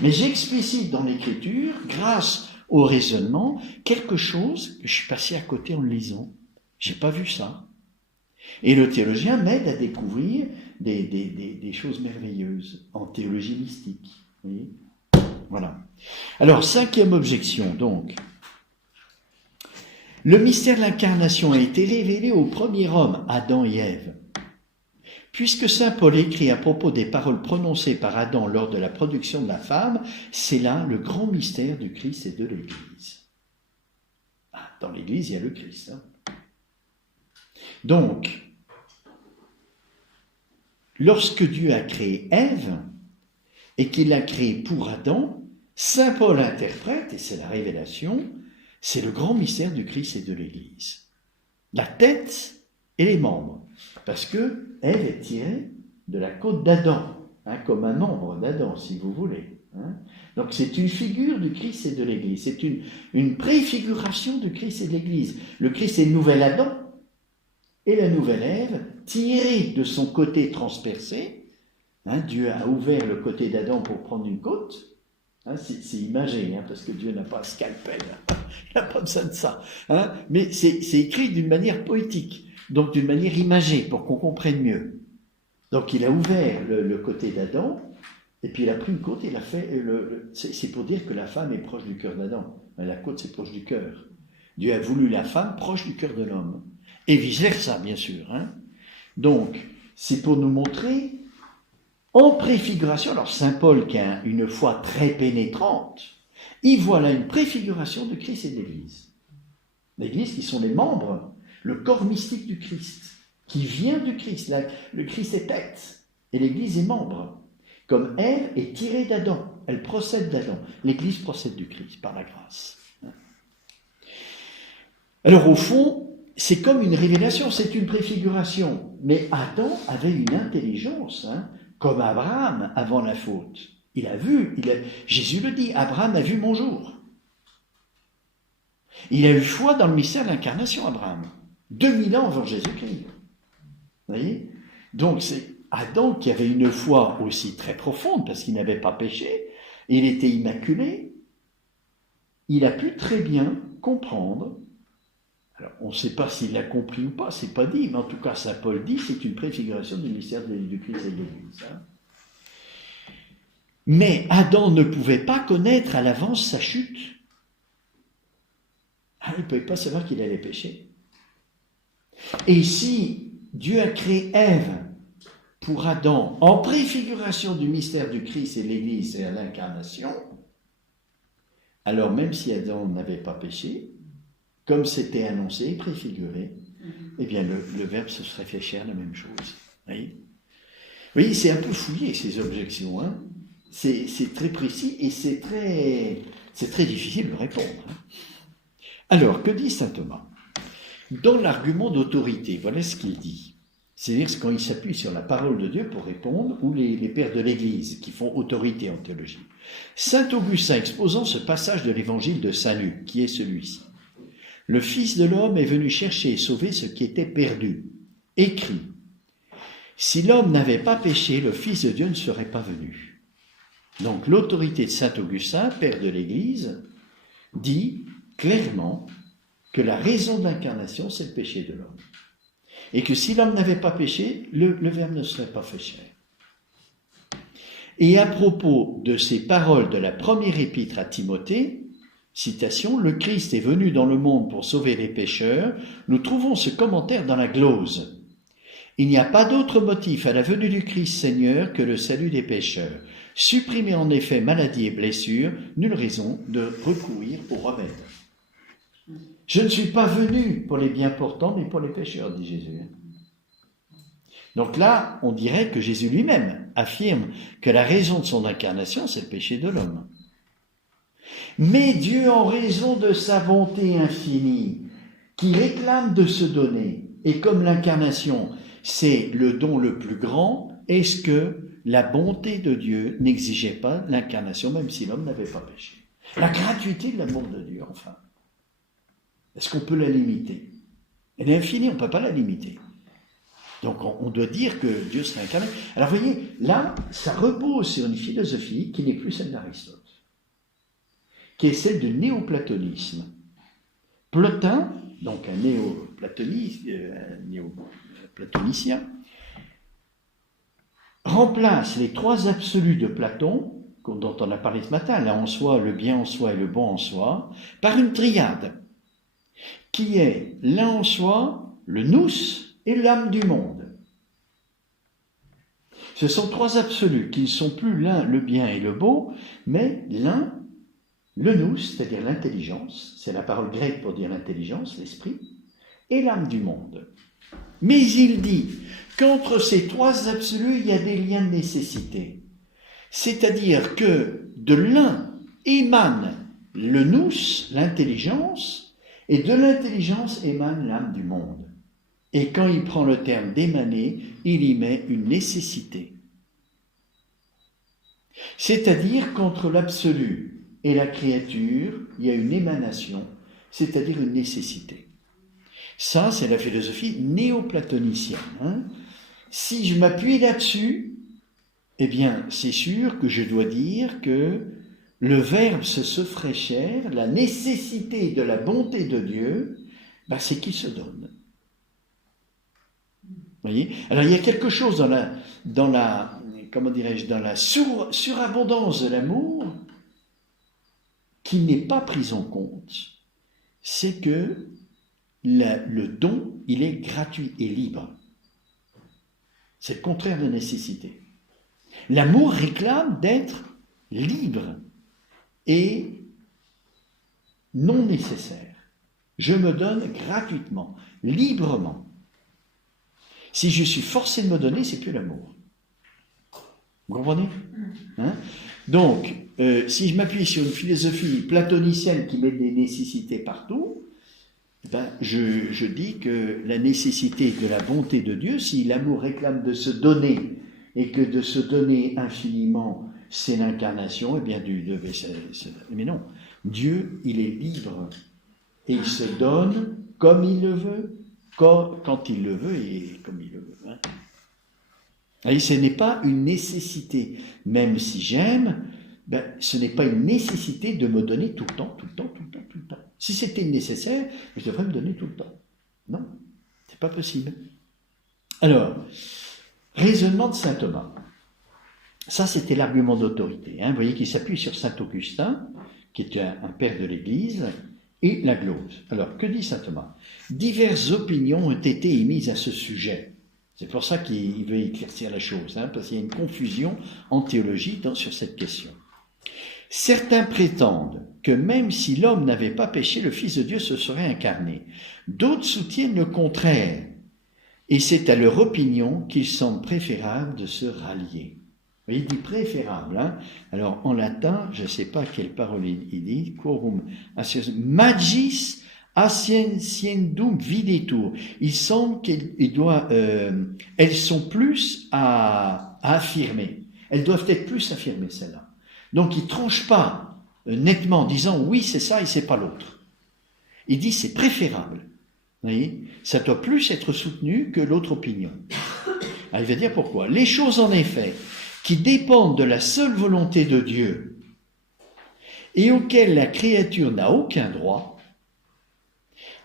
Mais j'explicite dans l'Écriture, grâce au raisonnement, quelque chose que je suis passé à côté en le lisant. J'ai pas vu ça. Et le théologien m'aide à découvrir des choses merveilleuses en théologie mystique. Vous voyez ? Voilà. Alors, 5e objection, donc. Le mystère de l'incarnation a été révélé au premier homme, Adam et Ève. Puisque saint Paul écrit à propos des paroles prononcées par Adam lors de la production de la femme, c'est là le grand mystère du Christ et de l'Église. Dans l'Église, il y a le Christ. Donc, lorsque Dieu a créé Ève et qu'il l'a créée pour Adam, saint Paul interprète, et c'est la révélation, c'est le grand mystère du Christ et de l'Église. La tête et les membres. Parce que Ève est tirée de la côte d'Adam, comme un membre d'Adam, si vous voulez. Donc c'est une figure du Christ et de l'Église. C'est une préfiguration du Christ et de l'Église. Le Christ est le nouvel Adam et la nouvelle Ève, tirée de son côté transpercé. Dieu a ouvert le côté d'Adam pour prendre une côte. C'est imagé, parce que Dieu n'a pas un scalpel. Il n'a pas besoin de ça. Mais c'est écrit d'une manière poétique. Donc d'une manière imagée, pour qu'on comprenne mieux. Donc il a ouvert le côté d'Adam, et puis il a pris une côte, et il a fait... c'est pour dire que la femme est proche du cœur d'Adam. La côte, c'est proche du cœur. Dieu a voulu la femme proche du cœur de l'homme. Et vice-versa, bien sûr. Donc, c'est pour nous montrer, en préfiguration, alors saint Paul, qui a une foi très pénétrante, il voit là une préfiguration de Christ et de l'Église. L'Église qui sont les membres, le corps mystique du Christ, qui vient du Christ. Le Christ est tête, et l'Église est membre. Comme Ève est tirée d'Adam, elle procède d'Adam. L'Église procède du Christ, par la grâce. Alors au fond, c'est comme une révélation, c'est une préfiguration. Mais Adam avait une intelligence, comme Abraham avant la faute. Il a vu, Jésus le dit, Abraham a vu mon jour. Il a eu foi dans le mystère de l'incarnation, Abraham. 2000 ans avant Jésus-Christ. Vous voyez ? Donc c'est Adam qui avait une foi aussi très profonde, parce qu'il n'avait pas péché, il était immaculé. Il a pu très bien comprendre. Alors, on ne sait pas s'il l'a compris ou pas, c'est pas dit, mais en tout cas, saint Paul dit, c'est une préfiguration du mystère du Christ et de l'Église. Mais Adam ne pouvait pas connaître à l'avance sa chute. Il ne pouvait pas savoir qu'il allait pécher. Et si Dieu a créé Ève pour Adam en préfiguration du mystère du Christ et de l'Église et à l'incarnation, alors même si Adam n'avait pas péché, comme c'était annoncé, préfiguré, eh bien le Verbe se serait fait chair, la même chose. Oui, c'est un peu fouillé ces objections. C'est très précis et c'est très difficile de répondre. Alors, que dit saint Thomas ? Dans l'argument d'autorité, voilà ce qu'il dit. C'est-à-dire quand il s'appuie sur la parole de Dieu pour répondre, ou les pères de l'Église qui font autorité en théologie. Saint Augustin, exposant ce passage de l'évangile de saint Luc, qui est celui-ci. Le Fils de l'homme est venu chercher et sauver ce qui était perdu. Écrit. Si l'homme n'avait pas péché, le Fils de Dieu ne serait pas venu. Donc l'autorité de saint Augustin, père de l'Église, dit clairement que la raison de l'incarnation, c'est le péché de l'homme. Et que si l'homme n'avait pas péché, le Verbe ne serait pas fait chair. Et à propos de ces paroles de la première épître à Timothée, citation, « Le Christ est venu dans le monde pour sauver les pécheurs », nous trouvons ce commentaire dans la glose. « Il n'y a pas d'autre motif à la venue du Christ Seigneur que le salut des pécheurs. Supprimer en effet maladie et blessures, nulle raison de recourir au remède. » Je ne suis pas venu pour les bien portants, mais pour les pécheurs, dit Jésus. Donc là, on dirait que Jésus lui-même affirme que la raison de son incarnation, c'est le péché de l'homme. Mais Dieu, en raison de sa bonté infinie, qui réclame de se donner, et comme l'incarnation, c'est le don le plus grand, est-ce que la bonté de Dieu n'exigeait pas l'incarnation, même si l'homme n'avait pas péché? La gratuité de l'amour de Dieu, enfin. Est-ce qu'on peut la limiter? Elle est infinie, on ne peut pas la limiter. Donc on doit dire que Dieu s'est incarné. Alors vous voyez, là, ça repose sur une philosophie qui n'est plus celle d'Aristote, qui est celle du néoplatonisme. Plotin, donc un néoplatonicien, remplace les trois absolus de Platon, dont on a parlé ce matin, là en soi, le bien en soi et le bon en soi, par une triade, qui est l'un en soi, le nous et l'âme du monde. Ce sont trois absolus qui ne sont plus l'un, le bien et le beau, mais l'un, le nous, c'est-à-dire l'intelligence, c'est la parole grecque pour dire l'intelligence, l'esprit, et l'âme du monde. Mais il dit qu'entre ces trois absolus, il y a des liens de nécessité. C'est-à-dire que de l'un émane le nous, l'intelligence, et de l'intelligence émane l'âme du monde. Et quand il prend le terme d'émaner, il y met une nécessité. C'est-à-dire qu'entre l'absolu et la créature, il y a une émanation, c'est-à-dire une nécessité. Ça, c'est la philosophie néoplatonicienne. Si je m'appuie là-dessus, eh bien, c'est sûr que je dois dire que le Verbe se ferait chair, la nécessité de la bonté de Dieu, c'est qu'il se donne. Voyez. Alors il y a quelque chose dans la surabondance de l'amour qui n'est pas prise en compte, c'est que le don, il est gratuit et libre. C'est le contraire de la nécessité. L'amour réclame d'être libre et non nécessaire. Je me donne gratuitement, librement. Si je suis forcé de me donner, c'est plus l'amour. Vous comprenez? Donc, si je m'appuie sur une philosophie platonicienne qui met des nécessités partout, je dis que la nécessité de la bonté de Dieu, si l'amour réclame de se donner, et que de se donner infiniment, c'est l'incarnation, eh bien, mais non. Dieu, il est libre, et il se donne comme il le veut, quand il le veut et comme il le veut. Et ce n'est pas une nécessité. Même si j'aime, ce n'est pas une nécessité de me donner tout le temps. Si c'était nécessaire, je devrais me donner tout le temps. Non, c'est pas possible. Alors, raisonnement de saint Thomas. Ça, c'était l'argument d'autorité. Vous voyez qu'il s'appuie sur saint Augustin, qui était un père de l'Église, et la glose. Alors, que dit saint Thomas? Diverses opinions ont été émises à ce sujet. C'est pour ça qu'il veut éclaircir la chose, parce qu'il y a une confusion en théologie sur cette question. Certains prétendent que même si l'homme n'avait pas péché, le Fils de Dieu se serait incarné. D'autres soutiennent le contraire. Et c'est à leur opinion qu'il semble préférable de se rallier. Il dit préférable. Alors en latin, je ne sais pas quelle parole il dit, quorum magis ascensiendum videtur. Il semble elles sont plus à affirmer. Elles doivent être plus affirmées, celles-là. Donc il ne tranche pas nettement en disant oui, c'est ça et c'est pas l'autre. Il dit c'est préférable. Vous voyez, ça doit plus être soutenu que l'autre opinion. il va dire pourquoi. Les choses en effet qui dépendent de la seule volonté de Dieu et auxquelles la créature n'a aucun droit,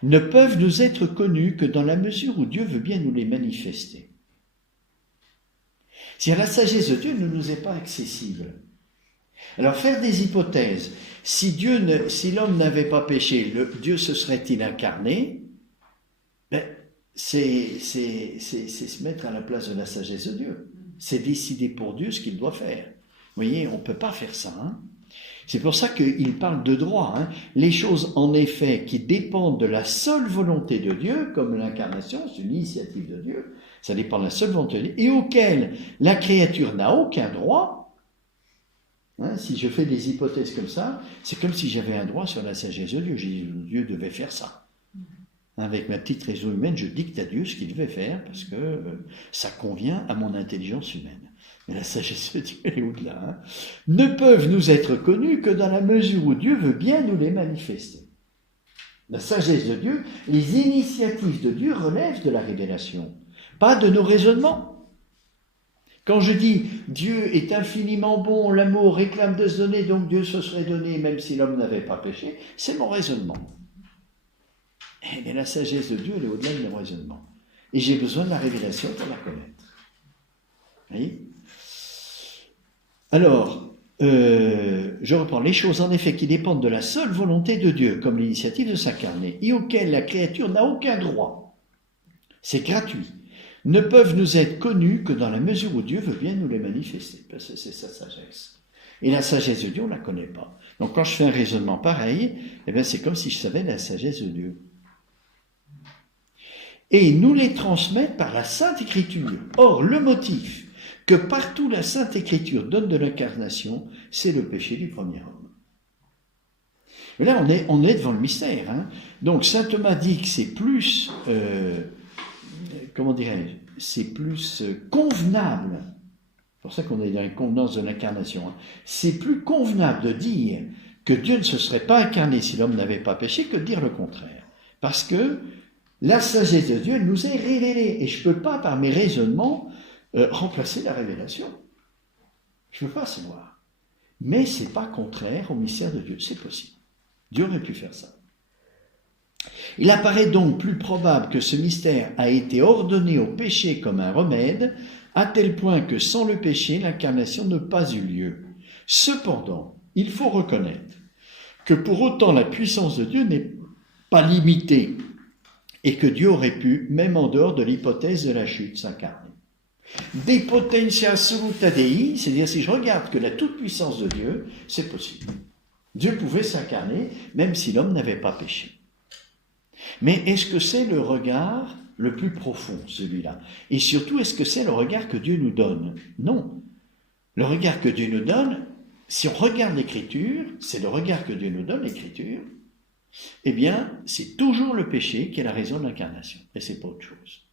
ne peuvent nous être connues que dans la mesure où Dieu veut bien nous les manifester. Si la sagesse de Dieu ne nous est pas accessible. Alors faire des hypothèses, si l'homme n'avait pas péché, Dieu se serait-il incarné? C'est se mettre à la place de la sagesse de Dieu. C'est décider pour Dieu ce qu'il doit faire. Vous voyez, on ne peut pas faire ça. Hein. C'est pour ça qu'il parle de droit. Hein. Les choses, en effet, qui dépendent de la seule volonté de Dieu, comme l'incarnation, c'est une initiative de Dieu, ça dépend de la seule volonté de Dieu, et auxquelles la créature n'a aucun droit. Hein, si je fais des hypothèses comme ça, c'est comme si j'avais un droit sur la sagesse de Dieu. J'ai dit, Dieu devait faire ça. Avec ma petite raison humaine, je dicte à Dieu ce qu'il devait faire, parce que ça convient à mon intelligence humaine. Mais la sagesse de Dieu, elle est au-delà. Hein. Ne peuvent nous être connus que dans la mesure où Dieu veut bien nous les manifester. La sagesse de Dieu, les initiatives de Dieu relèvent de la révélation, pas de nos raisonnements. Quand je dis Dieu est infiniment bon, l'amour réclame de se donner, donc Dieu se serait donné même si l'homme n'avait pas péché, c'est mon raisonnement. Mais la sagesse de Dieu, elle est au-delà de mon raisonnement. Et j'ai besoin de la révélation pour la connaître. Vous voyez ? Alors, je reprends. Les choses en effet qui dépendent de la seule volonté de Dieu, comme l'initiative de s'incarner, et auxquelles la créature n'a aucun droit, c'est gratuit, ne peuvent nous être connues que dans la mesure où Dieu veut bien nous les manifester. Parce que c'est sa sagesse. Et la sagesse de Dieu, on ne la connaît pas. Donc quand je fais un raisonnement pareil, eh bien, c'est comme si je savais la sagesse de Dieu. Et nous les transmettre par la Sainte Écriture. Or, le motif que partout la Sainte Écriture donne de l'incarnation, c'est le péché du premier homme. Mais là, on est devant le mystère. Hein. Donc, saint Thomas dit que c'est plus, c'est plus convenable. C'est pour ça qu'on est dans les convenances de l'incarnation. Hein. C'est plus convenable de dire que Dieu ne se serait pas incarné si l'homme n'avait pas péché que de dire le contraire. Parce que la sagesse de Dieu nous est révélée. Et je ne peux pas, par mes raisonnements, remplacer la révélation. Je ne peux pas savoir. Mais ce n'est pas contraire au mystère de Dieu. C'est possible. Dieu aurait pu faire ça. Il apparaît donc plus probable que ce mystère a été ordonné au péché comme un remède, à tel point que sans le péché, l'incarnation n'a pas eu lieu. Cependant, il faut reconnaître que pour autant la puissance de Dieu n'est pas limitée et que Dieu aurait pu, même en dehors de l'hypothèse de la chute, s'incarner. De potentia absoluta Dei, c'est-à-dire si je regarde que la toute-puissance de Dieu, c'est possible. Dieu pouvait s'incarner même si l'homme n'avait pas péché. Mais est-ce que c'est le regard le plus profond, celui-là? Et surtout, est-ce que c'est le regard que Dieu nous donne? Non. Le regard que Dieu nous donne, si on regarde l'Écriture, c'est le regard que Dieu nous donne, l'Écriture, eh bien, c'est toujours le péché qui est la raison de l'incarnation. Et c'est pas autre chose.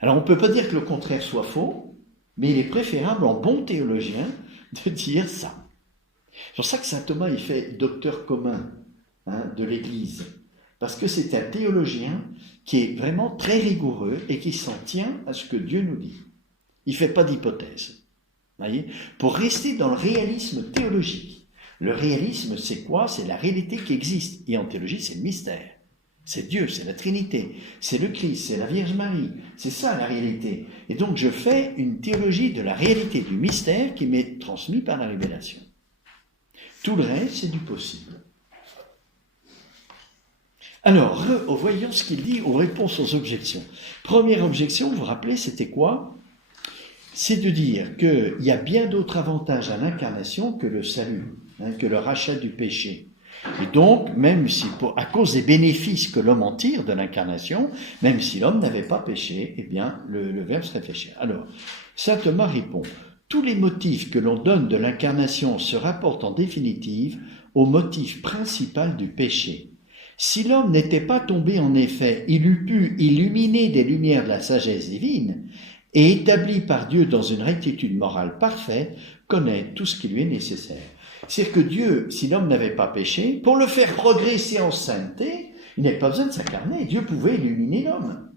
Alors, on ne peut pas dire que le contraire soit faux, mais il est préférable, en bon théologien, de dire ça. C'est pour ça que saint Thomas, il fait docteur commun de l'Église. Parce que c'est un théologien qui est vraiment très rigoureux et qui s'en tient à ce que Dieu nous dit. Il ne fait pas d'hypothèse. Voyez ? Pour rester dans le réalisme théologique. Le réalisme, c'est quoi? C'est la réalité qui existe. Et en théologie, c'est le mystère. C'est Dieu, c'est la Trinité, c'est le Christ, c'est la Vierge Marie. C'est ça la réalité. Et donc je fais une théologie de la réalité du mystère qui m'est transmis par la révélation. Tout le reste, c'est du possible. Alors, voyons ce qu'il dit aux réponses aux objections. Première objection, vous vous rappelez, c'était quoi? C'est de dire qu'il y a bien d'autres avantages à l'incarnation que le salut, que le rachat du péché. Et donc, même si, à cause des bénéfices que l'homme en tire de l'incarnation, même si l'homme n'avait pas péché, eh bien, le Verbe serait péché. Alors, saint Thomas répond, tous les motifs que l'on donne de l'incarnation se rapportent en définitive au motif principal du péché. Si l'homme n'était pas tombé en effet, il eût pu illuminer des lumières de la sagesse divine et établi par Dieu dans une rectitude morale parfaite, connaître tout ce qui lui est nécessaire. C'est-à-dire que Dieu, si l'homme n'avait pas péché, pour le faire progresser en sainteté, il n'avait pas besoin de s'incarner. Dieu pouvait illuminer l'homme,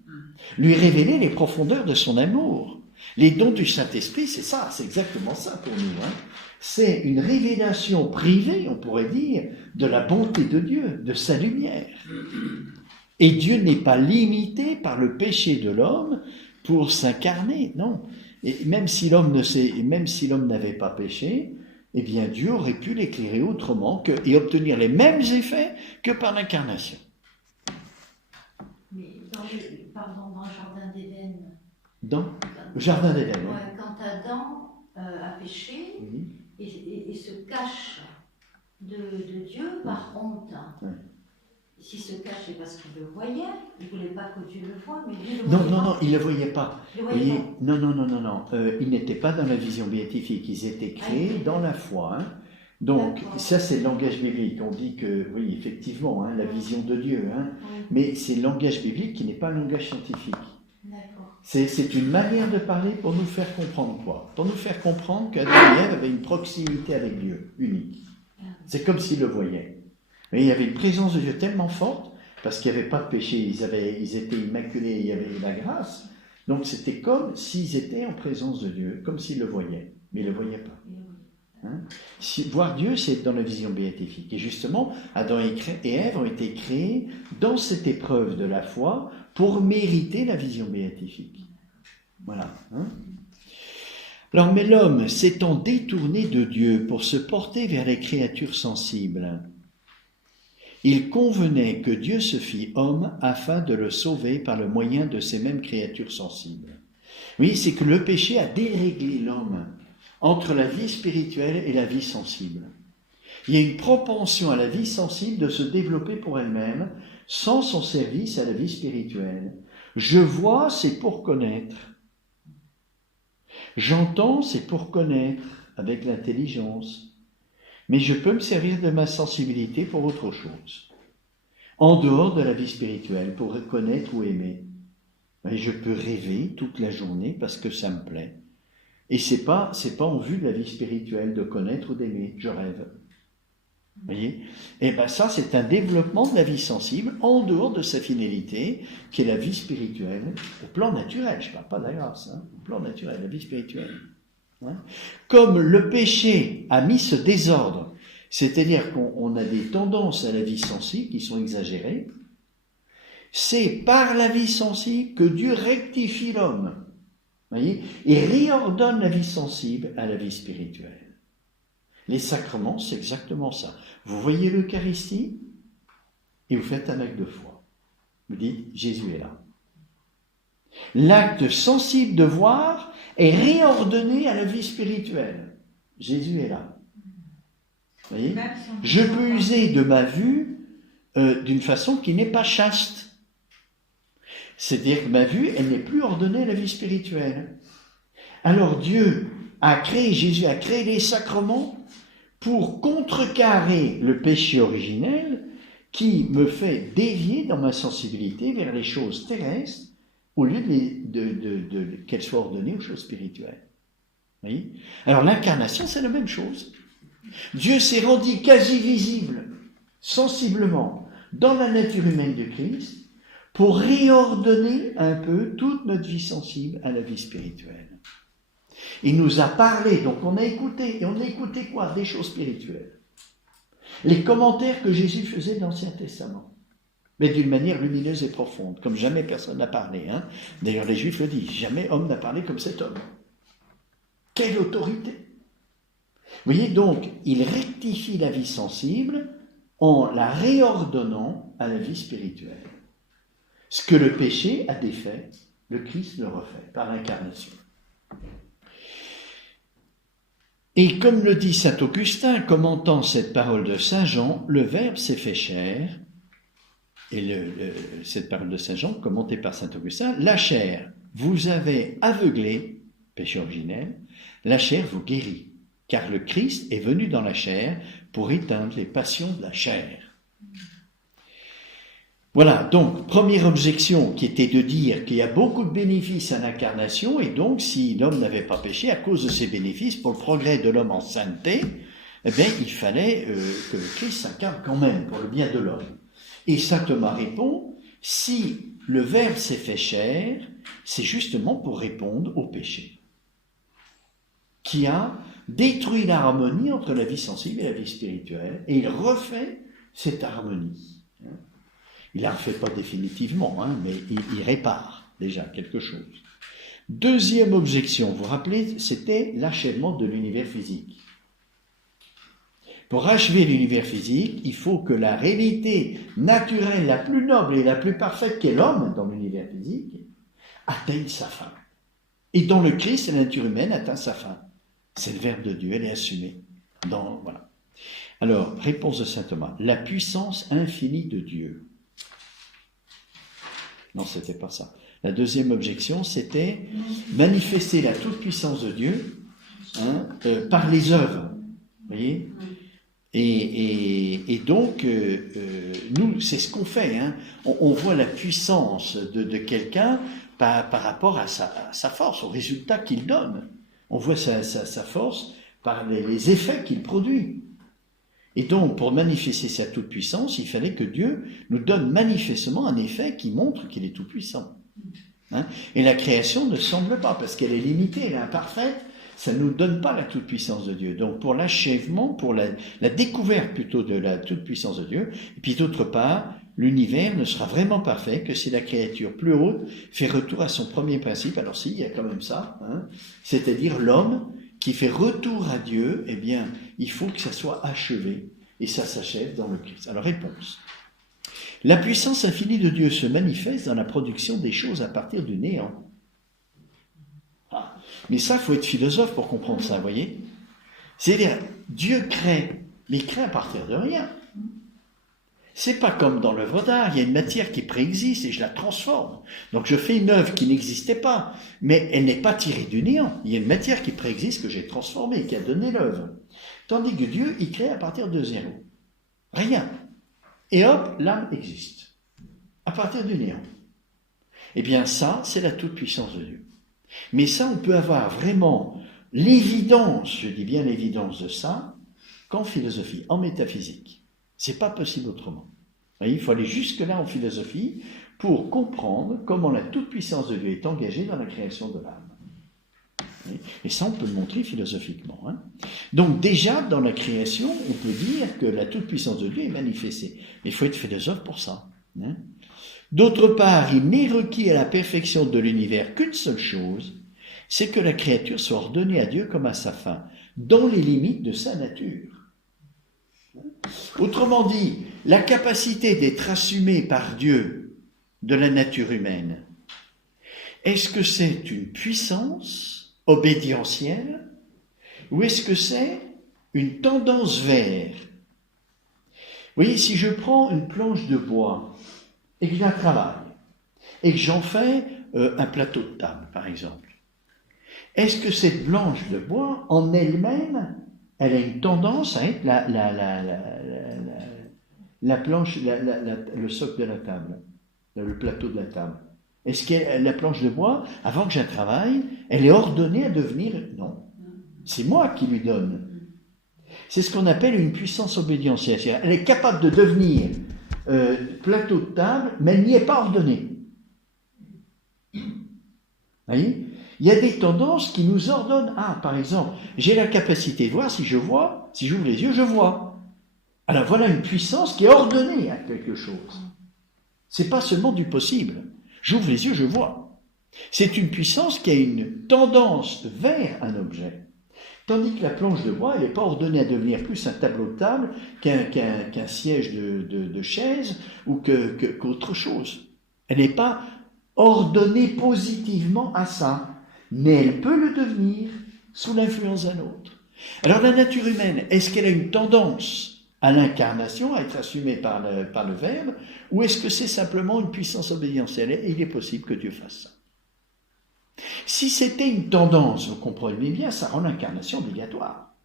lui révéler les profondeurs de son amour. Les dons du Saint-Esprit, c'est ça, c'est exactement ça pour nous. Hein. C'est une révélation privée, on pourrait dire, de la bonté de Dieu, de sa lumière. Et Dieu n'est pas limité par le péché de l'homme pour s'incarner, non. Et même si l'homme n'avait pas péché, eh bien Dieu aurait pu l'éclairer autrement et obtenir les mêmes effets que par l'incarnation. Mais dans le jardin d'Éden. Dans le jardin d'Éden. Ouais, quand Adam a péché et se cache de Dieu par honte. Ouais. S'il se cache, c'est parce qu'il le voyait. Il ne voulait pas que Dieu le voie, mais Dieu le Non, voyait. non, il ne le voyait pas. Il le voyait pas. Non. Ils n'étaient pas dans la vision béatifique. Ils étaient créés dans la foi. Hein. Donc, D'accord. ça, c'est le langage biblique. On dit que, oui, effectivement, hein, la vision de Dieu. Hein. Oui. Mais c'est le langage biblique qui n'est pas un langage scientifique. D'accord. C'est une manière de parler pour nous faire comprendre quoi? Pour nous faire comprendre qu'Adam et Ève avaient une proximité avec Dieu, unique. C'est comme s'ils le voyaient. Mais il y avait une présence de Dieu tellement forte, parce qu'il n'y avait pas de péché, ils étaient immaculés, il y avait la grâce. Donc c'était comme s'ils étaient en présence de Dieu, comme s'ils le voyaient, mais ils ne le voyaient pas. Hein? Voir Dieu, c'est dans la vision béatifique. Et justement, Adam et Ève ont été créés dans cette épreuve de la foi pour mériter la vision béatifique. Voilà. Hein? Alors, mais l'homme s'étant détourné de Dieu pour se porter vers les créatures sensibles, il convenait que Dieu se fît homme afin de le sauver par le moyen de ces mêmes créatures sensibles. Oui, c'est que le péché a déréglé l'homme entre la vie spirituelle et la vie sensible. Il y a une propension à la vie sensible de se développer pour elle-même sans son service à la vie spirituelle. Je vois, c'est pour connaître. J'entends, c'est pour connaître avec l'intelligence. Mais je peux me servir de ma sensibilité pour autre chose. En dehors de la vie spirituelle, pour connaître ou aimer. Et je peux rêver toute la journée parce que ça me plaît. Et c'est pas en vue de la vie spirituelle de connaître ou d'aimer. Je rêve. Vous voyez ? Et bien ça, c'est un développement de la vie sensible en dehors de sa finalité, qui est la vie spirituelle, au plan naturel. Je ne parle pas de la grâce, hein, au plan naturel, la vie spirituelle. Hein. Comme le péché a mis ce désordre, c'est-à-dire qu'on a des tendances à la vie sensible qui sont exagérées, c'est par la vie sensible que Dieu rectifie l'homme, voyez, et réordonne la vie sensible à la vie spirituelle. Les sacrements, c'est exactement ça. Vous voyez l'Eucharistie et vous faites un acte de foi. Vous dites, Jésus est là. L'acte sensible de voir est réordonné à la vie spirituelle. Jésus est là. Vous voyez ? Je peux user de ma vue d'une façon qui n'est pas chaste. C'est-à-dire que ma vue, elle n'est plus ordonnée à la vie spirituelle. Alors Jésus a créé les sacrements pour contrecarrer le péché originel qui me fait dévier dans ma sensibilité vers les choses terrestres au lieu qu'elles soient ordonnées aux choses spirituelles. Vous voyez ? Alors l'incarnation, c'est la même chose. Dieu s'est rendu quasi visible, sensiblement, dans la nature humaine du Christ pour réordonner un peu toute notre vie sensible à la vie spirituelle. Il nous a parlé, donc on a écouté, et on a écouté quoi ? Des choses spirituelles. Les commentaires que Jésus faisait dans l'Ancien Testament, mais d'une manière lumineuse et profonde, comme jamais personne n'a parlé. Hein. D'ailleurs, les Juifs le disent, jamais homme n'a parlé comme cet homme. Quelle autorité ! Vous voyez, donc, il rectifie la vie sensible en la réordonnant à la vie spirituelle. Ce que le péché a défait, le Christ le refait par l'incarnation. Et comme le dit saint Augustin, commentant cette parole de saint Jean, le Verbe s'est fait chair, et cette parole de saint Jean, commentée par saint Augustin, la chair vous avez aveuglé, péché originel, la chair vous guérit, car le Christ est venu dans la chair pour éteindre les passions de la chair. Voilà, donc, première objection qui était de dire qu'il y a beaucoup de bénéfices à l'incarnation, et donc, si l'homme n'avait pas péché, à cause de ces bénéfices, pour le progrès de l'homme en sainteté, eh bien, il fallait que le Christ s'incarne quand même, pour le bien de l'homme. Et saint Thomas répond, si le Verbe s'est fait chair, c'est justement pour répondre au péché, qui a détruit l'harmonie entre la vie sensible et la vie spirituelle, et il refait cette harmonie. Il ne la refait pas définitivement, mais il répare déjà quelque chose. Deuxième objection, vous vous rappelez, c'était l'achèvement de l'univers physique. Pour achever l'univers physique, il faut que la réalité naturelle la plus noble et la plus parfaite qu'est l'homme dans l'univers physique atteigne sa fin. Et dans le Christ, la nature humaine atteint sa fin. C'est le Verbe de Dieu, elle est assumée. Voilà. Alors, réponse de saint Thomas. La puissance infinie de Dieu. Non, c'était pas ça. La deuxième objection, c'était manifester la toute-puissance de Dieu par les œuvres. Vous voyez ? Et donc, nous, c'est ce qu'on fait. On voit la puissance de quelqu'un par rapport à sa force, au résultat qu'il donne. On voit sa force par les effets qu'il produit. Et donc, pour manifester sa toute-puissance, il fallait que Dieu nous donne manifestement un effet qui montre qu'il est tout-puissant. Et la création ne semble pas, parce qu'elle est limitée, elle est imparfaite, ça ne nous donne pas la toute-puissance de Dieu. Donc, pour l'achèvement, pour la découverte plutôt de la toute-puissance de Dieu, et puis d'autre part, l'univers ne sera vraiment parfait que si la créature plus haute fait retour à son premier principe. Alors si, il y a quand même ça, c'est-à-dire l'homme qui fait retour à Dieu, eh bien, il faut que ça soit achevé, et ça s'achève dans le Christ. Alors, réponse. La puissance infinie de Dieu se manifeste dans la production des choses à partir du néant. Mais ça, il faut être philosophe pour comprendre ça, vous voyez ? C'est-à-dire, Dieu crée, mais il crée à partir de rien. C'est pas comme dans l'œuvre d'art, il y a une matière qui préexiste et je la transforme. Donc je fais une œuvre qui n'existait pas, mais elle n'est pas tirée du néant. Il y a une matière qui préexiste que j'ai transformée, qui a donné l'œuvre. Tandis que Dieu, il crée à partir de zéro. Rien. Et hop, l'âme existe. À partir du néant. Eh bien ça, c'est la toute-puissance de Dieu. Mais ça, on peut avoir vraiment l'évidence, je dis bien l'évidence de ça, qu'en philosophie, en métaphysique. C'est pas possible autrement. Il faut aller jusque-là en philosophie pour comprendre comment la toute-puissance de Dieu est engagée dans la création de l'âme. Et ça, on peut le montrer philosophiquement. Donc déjà, dans la création, on peut dire que la toute-puissance de Dieu est manifestée. Mais il faut être philosophe pour ça. D'autre part, il n'est requis à la perfection de l'univers qu'une seule chose, c'est que la créature soit ordonnée à Dieu comme à sa fin, dans les limites de sa nature. Autrement dit, la capacité d'être assumée par Dieu de la nature humaine, est-ce que c'est une puissance obédientielle ou est-ce que c'est une tendance vers ? Vous voyez, si je prends une planche de bois et que je la travaille et que j'en fais un plateau de table, par exemple, est-ce que cette planche de bois, en elle-même, elle a une tendance à être la planche, le socle de la table, le plateau de la table. Est-ce que la planche de bois, avant que je la travaille, elle est ordonnée à devenir... Non. C'est moi qui lui donne. C'est ce qu'on appelle une puissance obédientielle. C'est-à-dire, elle est capable de devenir plateau de table, mais elle n'y est pas ordonnée. Vous voyez ? Il y a des tendances qui nous ordonnent. Ah, par exemple, j'ai la capacité de voir, si j'ouvre les yeux, je vois. Alors voilà une puissance qui est ordonnée à quelque chose. C'est pas seulement du possible. J'ouvre les yeux, je vois. C'est une puissance qui a une tendance vers un objet. Tandis que la planche de bois, elle n'est pas ordonnée à devenir plus un tableau de table qu'un siège de chaise ou qu'autre chose. Elle n'est pas ordonnée positivement à ça. Mais elle peut le devenir sous l'influence d'un autre. Alors la nature humaine, est-ce qu'elle a une tendance à l'incarnation, à être assumée par le Verbe, ou est-ce que c'est simplement une puissance obédientielle ? Et il est possible que Dieu fasse ça. Si c'était une tendance, vous comprenez bien, ça rend l'incarnation obligatoire.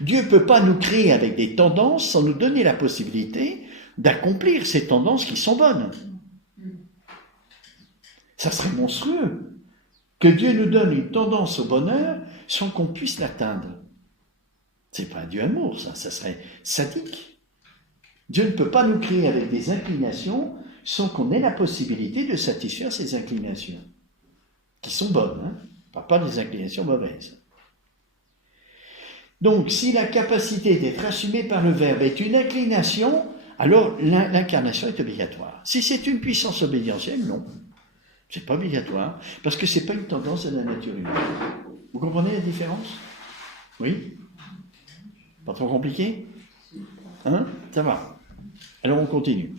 Dieu ne peut pas nous créer avec des tendances sans nous donner la possibilité d'accomplir ces tendances qui sont bonnes. Ça serait monstrueux. Que Dieu nous donne une tendance au bonheur sans qu'on puisse l'atteindre. C'est pas un Dieu amour, ça serait sadique. Dieu ne peut pas nous créer avec des inclinations sans qu'on ait la possibilité de satisfaire ses inclinations, qui sont bonnes, hein. On ne parle pas des inclinations mauvaises. Donc, si la capacité d'être assumée par le Verbe est une inclination, alors l'incarnation est obligatoire. Si c'est une puissance obédientielle, non. C'est pas obligatoire, parce que c'est pas une tendance de la nature humaine. Vous comprenez la différence? Oui? Pas trop compliqué? Hein? Ça va. Alors on continue.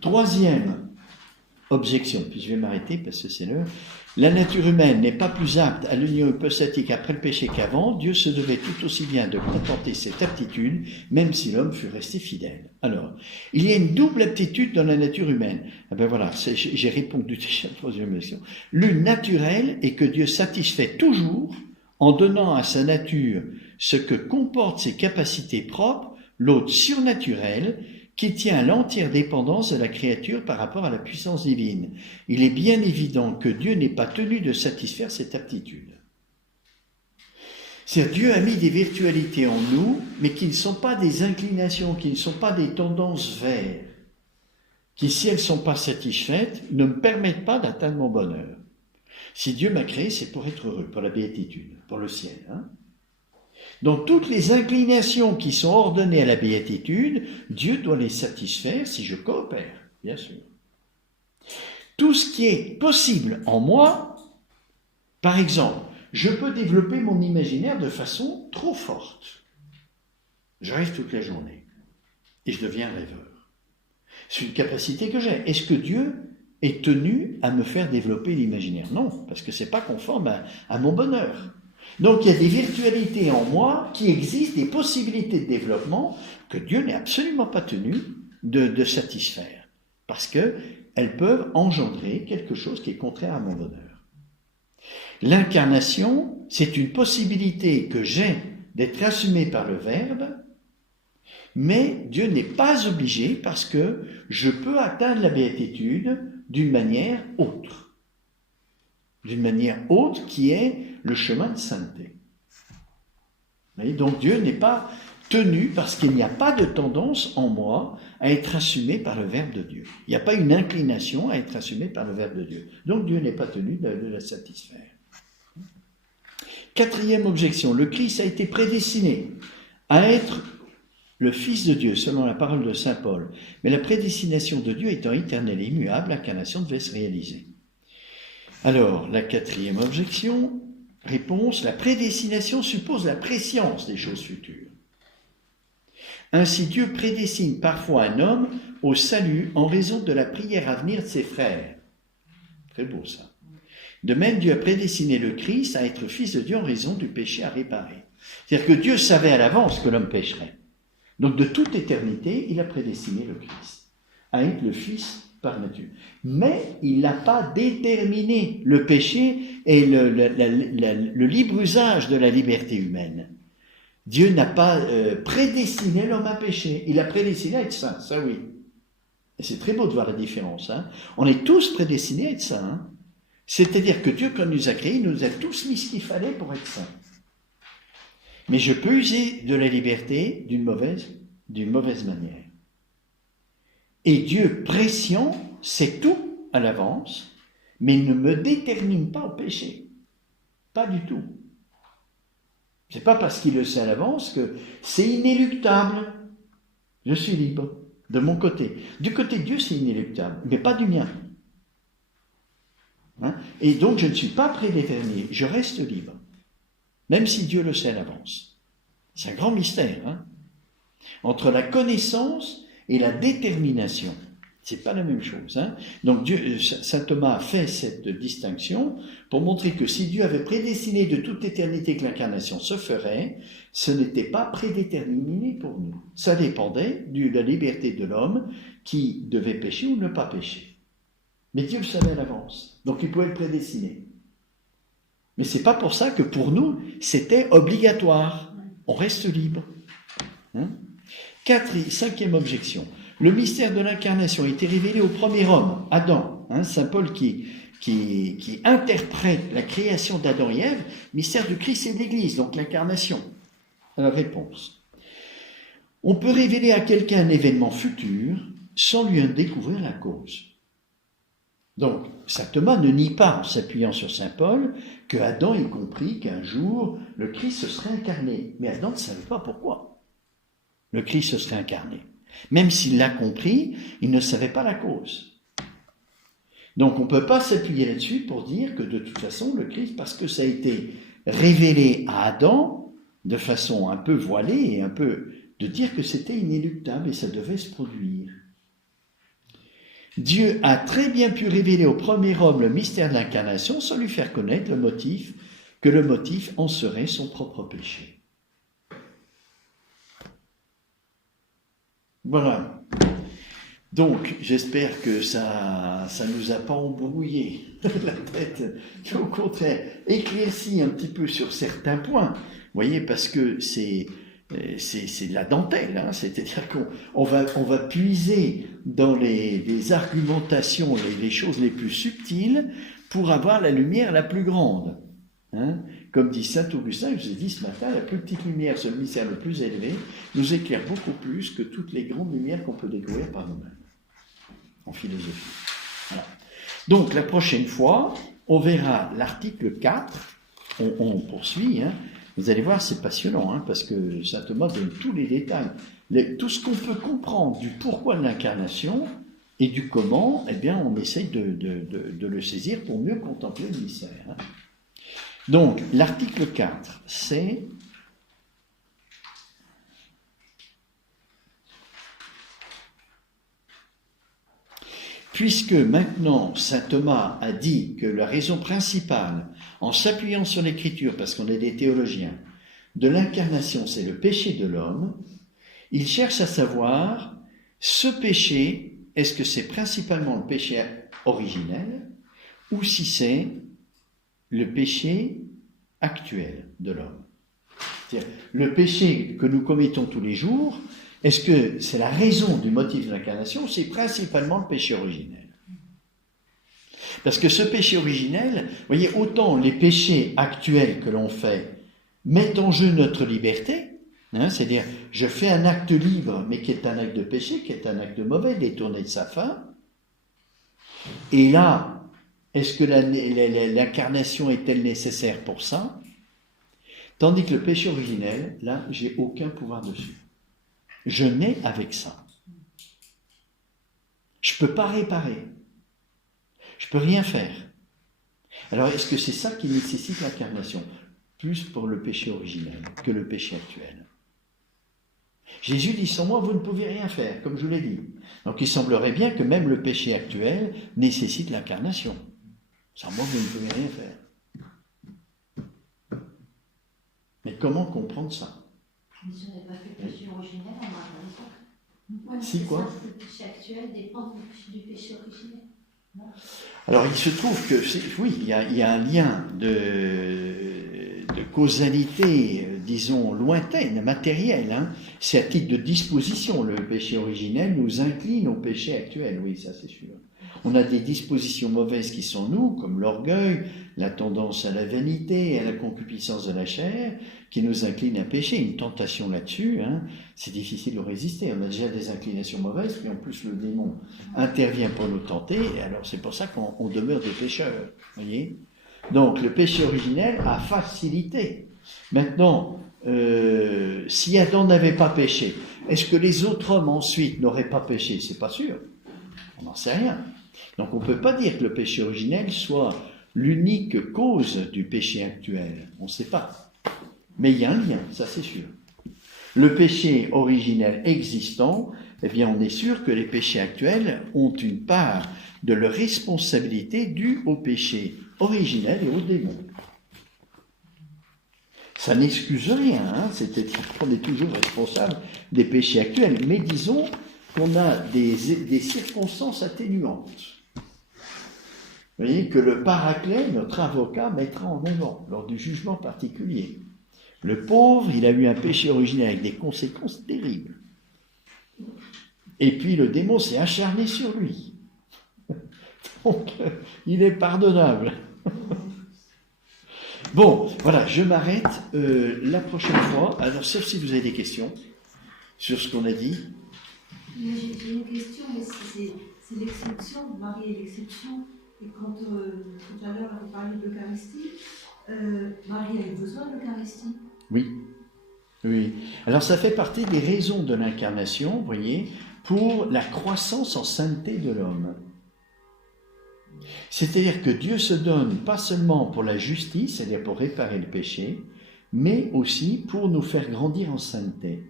Troisième objection, puis je vais m'arrêter parce que c'est l'heure. La nature humaine n'est pas plus apte à l'union hypostatique après le péché qu'avant. Dieu se devait tout aussi bien de contenter cette aptitude, même si l'homme fut resté fidèle. Alors, il y a une double aptitude dans la nature humaine. Ah ben voilà, j'ai répondu déjà à la troisième question. L'une naturelle est que Dieu satisfait toujours en donnant à sa nature ce que comportent ses capacités propres, l'autre surnaturelle, qui tient à l'entière dépendance de la créature par rapport à la puissance divine. Il est bien évident que Dieu n'est pas tenu de satisfaire cette aptitude. C'est-à-dire, Dieu a mis des virtualités en nous, mais qui ne sont pas des inclinations, qui ne sont pas des tendances vers, qui, si elles ne sont pas satisfaites, ne me permettent pas d'atteindre mon bonheur. Si Dieu m'a créé, c'est pour être heureux, pour la béatitude, pour le ciel, hein. Donc toutes les inclinations qui sont ordonnées à la béatitude, Dieu doit les satisfaire si je coopère, bien sûr. Tout ce qui est possible en moi, par exemple, je peux développer mon imaginaire de façon trop forte. Je rêve toute la journée et je deviens rêveur. C'est une capacité que j'ai. Est-ce que Dieu est tenu à me faire développer l'imaginaire? Non, parce que ce n'est pas conforme à mon bonheur. Donc il y a des virtualités en moi qui existent, des possibilités de développement que Dieu n'est absolument pas tenu de satisfaire, parce qu'elles peuvent engendrer quelque chose qui est contraire à mon bonheur. L'incarnation, c'est une possibilité que j'ai d'être assumée par le Verbe, mais Dieu n'est pas obligé parce que je peux atteindre la béatitude d'une manière autre. D'une manière autre qui est le chemin de sainteté. Et donc Dieu n'est pas tenu, parce qu'il n'y a pas de tendance en moi à être assumé par le Verbe de Dieu. Il n'y a pas une inclination à être assumé par le Verbe de Dieu. Donc Dieu n'est pas tenu de la satisfaire. Quatrième objection, le Christ a été prédestiné à être le Fils de Dieu, selon la parole de saint Paul. Mais la prédestination de Dieu étant éternelle et immuable, l'incarnation devait se réaliser. Alors, la quatrième objection, réponse, la prédestination suppose la préscience des choses futures. Ainsi, Dieu prédestine parfois un homme au salut en raison de la prière à venir de ses frères. Très beau ça. De même, Dieu a prédestiné le Christ à être fils de Dieu en raison du péché à réparer. C'est-à-dire que Dieu savait à l'avance que l'homme pécherait. Donc, de toute éternité, il a prédestiné le Christ à être le Fils par nature. Mais il n'a pas déterminé le péché et le libre usage de la liberté humaine. Dieu n'a pas prédestiné l'homme à pécher. Il a prédestiné à être saint, ça oui. Et c'est très beau de voir la différence. Hein. On est tous prédestinés à être saints. Hein. C'est-à-dire que Dieu, quand il nous a créés, il nous a tous mis ce qu'il fallait pour être saints. Mais je peux user de la liberté d'une mauvaise manière. Et Dieu, prescient, sait tout à l'avance, mais il ne me détermine pas au péché. Pas du tout. C'est pas parce qu'il le sait à l'avance que c'est inéluctable. Je suis libre, de mon côté. Du côté de Dieu, c'est inéluctable, mais pas du mien. Hein? Et donc, je ne suis pas prédéterminé, je reste libre, même si Dieu le sait à l'avance. C'est un grand mystère, hein? Entre la connaissance et la détermination. C'est pas la même chose. Hein. Donc saint Thomas a fait cette distinction pour montrer que si Dieu avait prédestiné de toute éternité que l'incarnation se ferait, ce n'était pas prédéterminé pour nous. Ça dépendait de la liberté de l'homme qui devait pécher ou ne pas pécher. Mais Dieu le savait à l'avance. Donc il pouvait le prédestiner. Mais c'est pas pour ça que pour nous, c'était obligatoire. On reste libre. Hein. Cinquième objection. Le mystère de l'incarnation a été révélé au premier homme, Adam. Hein, saint Paul qui interprète la création d'Adam et Ève, mystère du Christ et de l'Église, donc l'incarnation. Alors, réponse. On peut révéler à quelqu'un un événement futur sans lui en découvrir la cause. Donc, saint Thomas ne nie pas, en s'appuyant sur saint Paul, que Adam ait compris qu'un jour, le Christ se serait incarné. Mais Adam ne savait pas pourquoi le Christ se serait incarné. Même s'il l'a compris, il ne savait pas la cause. Donc, on ne peut pas s'appuyer là-dessus pour dire que de toute façon, le Christ, parce que ça a été révélé à Adam, de façon un peu voilée et un peu de dire que c'était inéluctable et ça devait se produire. Dieu a très bien pu révéler au premier homme le mystère de l'incarnation sans lui faire connaître que le motif en serait son propre péché. Voilà. Donc, j'espère que ça nous a pas embrouillé la tête, au contraire, éclairci un petit peu sur certains points. Vous voyez, parce que c'est de la dentelle, hein, c'est-à-dire qu'on va puiser dans les argumentations, les choses les plus subtiles pour avoir la lumière la plus grande. Hein. Comme dit saint Augustin, je vous ai dit ce matin, la plus petite lumière sur le mystère le plus élevé nous éclaire beaucoup plus que toutes les grandes lumières qu'on peut découvrir par nous-mêmes en philosophie. Voilà. Donc la prochaine fois, on verra l'article 4, on poursuit, hein. Vous allez voir, c'est passionnant, hein, parce que saint Thomas donne tous les détails. Tout ce qu'on peut comprendre du pourquoi de l'incarnation et du comment, eh bien, on essaye de le saisir pour mieux contempler le mystère. Hein. Donc, l'article 4, c'est... Puisque maintenant, saint Thomas a dit que la raison principale, en s'appuyant sur l'écriture, parce qu'on est des théologiens, de l'incarnation, c'est le péché de l'homme, il cherche à savoir, ce péché, est-ce que c'est principalement le péché originel, ou si c'est le péché actuel de l'homme. C'est-à-dire, le péché que nous commettons tous les jours, est-ce que c'est la raison du motif de l'incarnation, ou c'est principalement le péché originel? Parce que ce péché originel, vous voyez, autant les péchés actuels que l'on fait mettent en jeu notre liberté, hein, c'est-à-dire je fais un acte libre, mais qui est un acte de péché, qui est un acte mauvais, détourné de sa fin. Et là, est-ce que l'incarnation est-elle nécessaire pour ça? Tandis que le péché originel, là, j'ai aucun pouvoir dessus. Je nais avec ça. Je ne peux pas réparer. Je ne peux rien faire. Alors, est-ce que c'est ça qui nécessite l'incarnation? Plus pour le péché originel que le péché actuel. Jésus dit, sans moi, vous ne pouvez rien faire, comme je vous l'ai dit. Donc, il semblerait bien que même le péché actuel nécessite l'incarnation. Sans moi, vous ne pouvez rien faire. Mais comment comprendre ça? Mais si on n'a pas fait le péché originel, on n'a pas raison. Si quoi? Le péché actuel dépend du péché originel. Non. Alors il se trouve que, oui, il y a un lien de causalité, disons, lointaine, matérielle. Hein. C'est à titre de disposition. Le péché originel nous incline au péché actuel, oui, ça c'est sûr. On a des dispositions mauvaises qui sont nous, comme l'orgueil, la tendance à la vanité, à la concupiscence de la chair, qui nous inclinent à pécher. Une tentation là-dessus, hein, c'est difficile de résister. On a déjà des inclinations mauvaises, puis en plus le démon intervient pour nous tenter, et alors c'est pour ça qu'on demeure des pécheurs. Voyez ? Donc le péché originel a facilité. Maintenant, si Adam n'avait pas péché, est-ce que les autres hommes ensuite n'auraient pas péché? C'est pas sûr. On n'en sait rien. Donc on ne peut pas dire que le péché originel soit l'unique cause du péché actuel. On ne sait pas. Mais il y a un lien, ça c'est sûr. Le péché originel existant, eh bien on est sûr que les péchés actuels ont une part de leur responsabilité due au péché originel et au démon. Ça n'excuse rien, hein, c'est-à-dire qu'on est toujours responsable des péchés actuels, mais disons qu'on a des circonstances atténuantes. Vous voyez que le paraclet, notre avocat, mettra en avant lors du jugement particulier. Le pauvre, il a eu un péché originel avec des conséquences terribles. Et puis le démon s'est acharné sur lui. Donc, il est pardonnable. Bon, voilà, je m'arrête la prochaine fois. Alors, sauf si vous avez des questions sur ce qu'on a dit. Mais j'ai une question, mais c'est l'exception, Marie est l'exception. Et quand tout à l'heure on parlait de l'Eucharistie, Marie a eu besoin de l'Eucharistie. Oui, oui. Alors ça fait partie des raisons de l'incarnation, vous voyez, pour la croissance en sainteté de l'homme. C'est-à-dire que Dieu se donne pas seulement pour la justice, c'est-à-dire pour réparer le péché, mais aussi pour nous faire grandir en sainteté.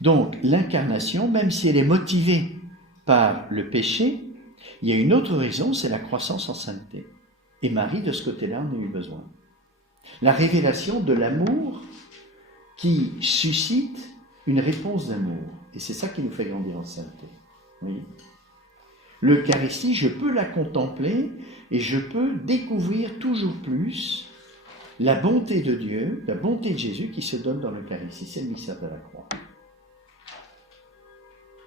Donc l'incarnation, même si elle est motivée par le péché, il y a une autre raison, c'est la croissance en sainteté. Et Marie, de ce côté-là, en a eu besoin. La révélation de l'amour qui suscite une réponse d'amour. Et c'est ça qui nous fait grandir en sainteté. Oui. L'Eucharistie, je peux la contempler et je peux découvrir toujours plus la bonté de Dieu, la bonté de Jésus qui se donne dans l'Eucharistie. C'est le mystère de la croix.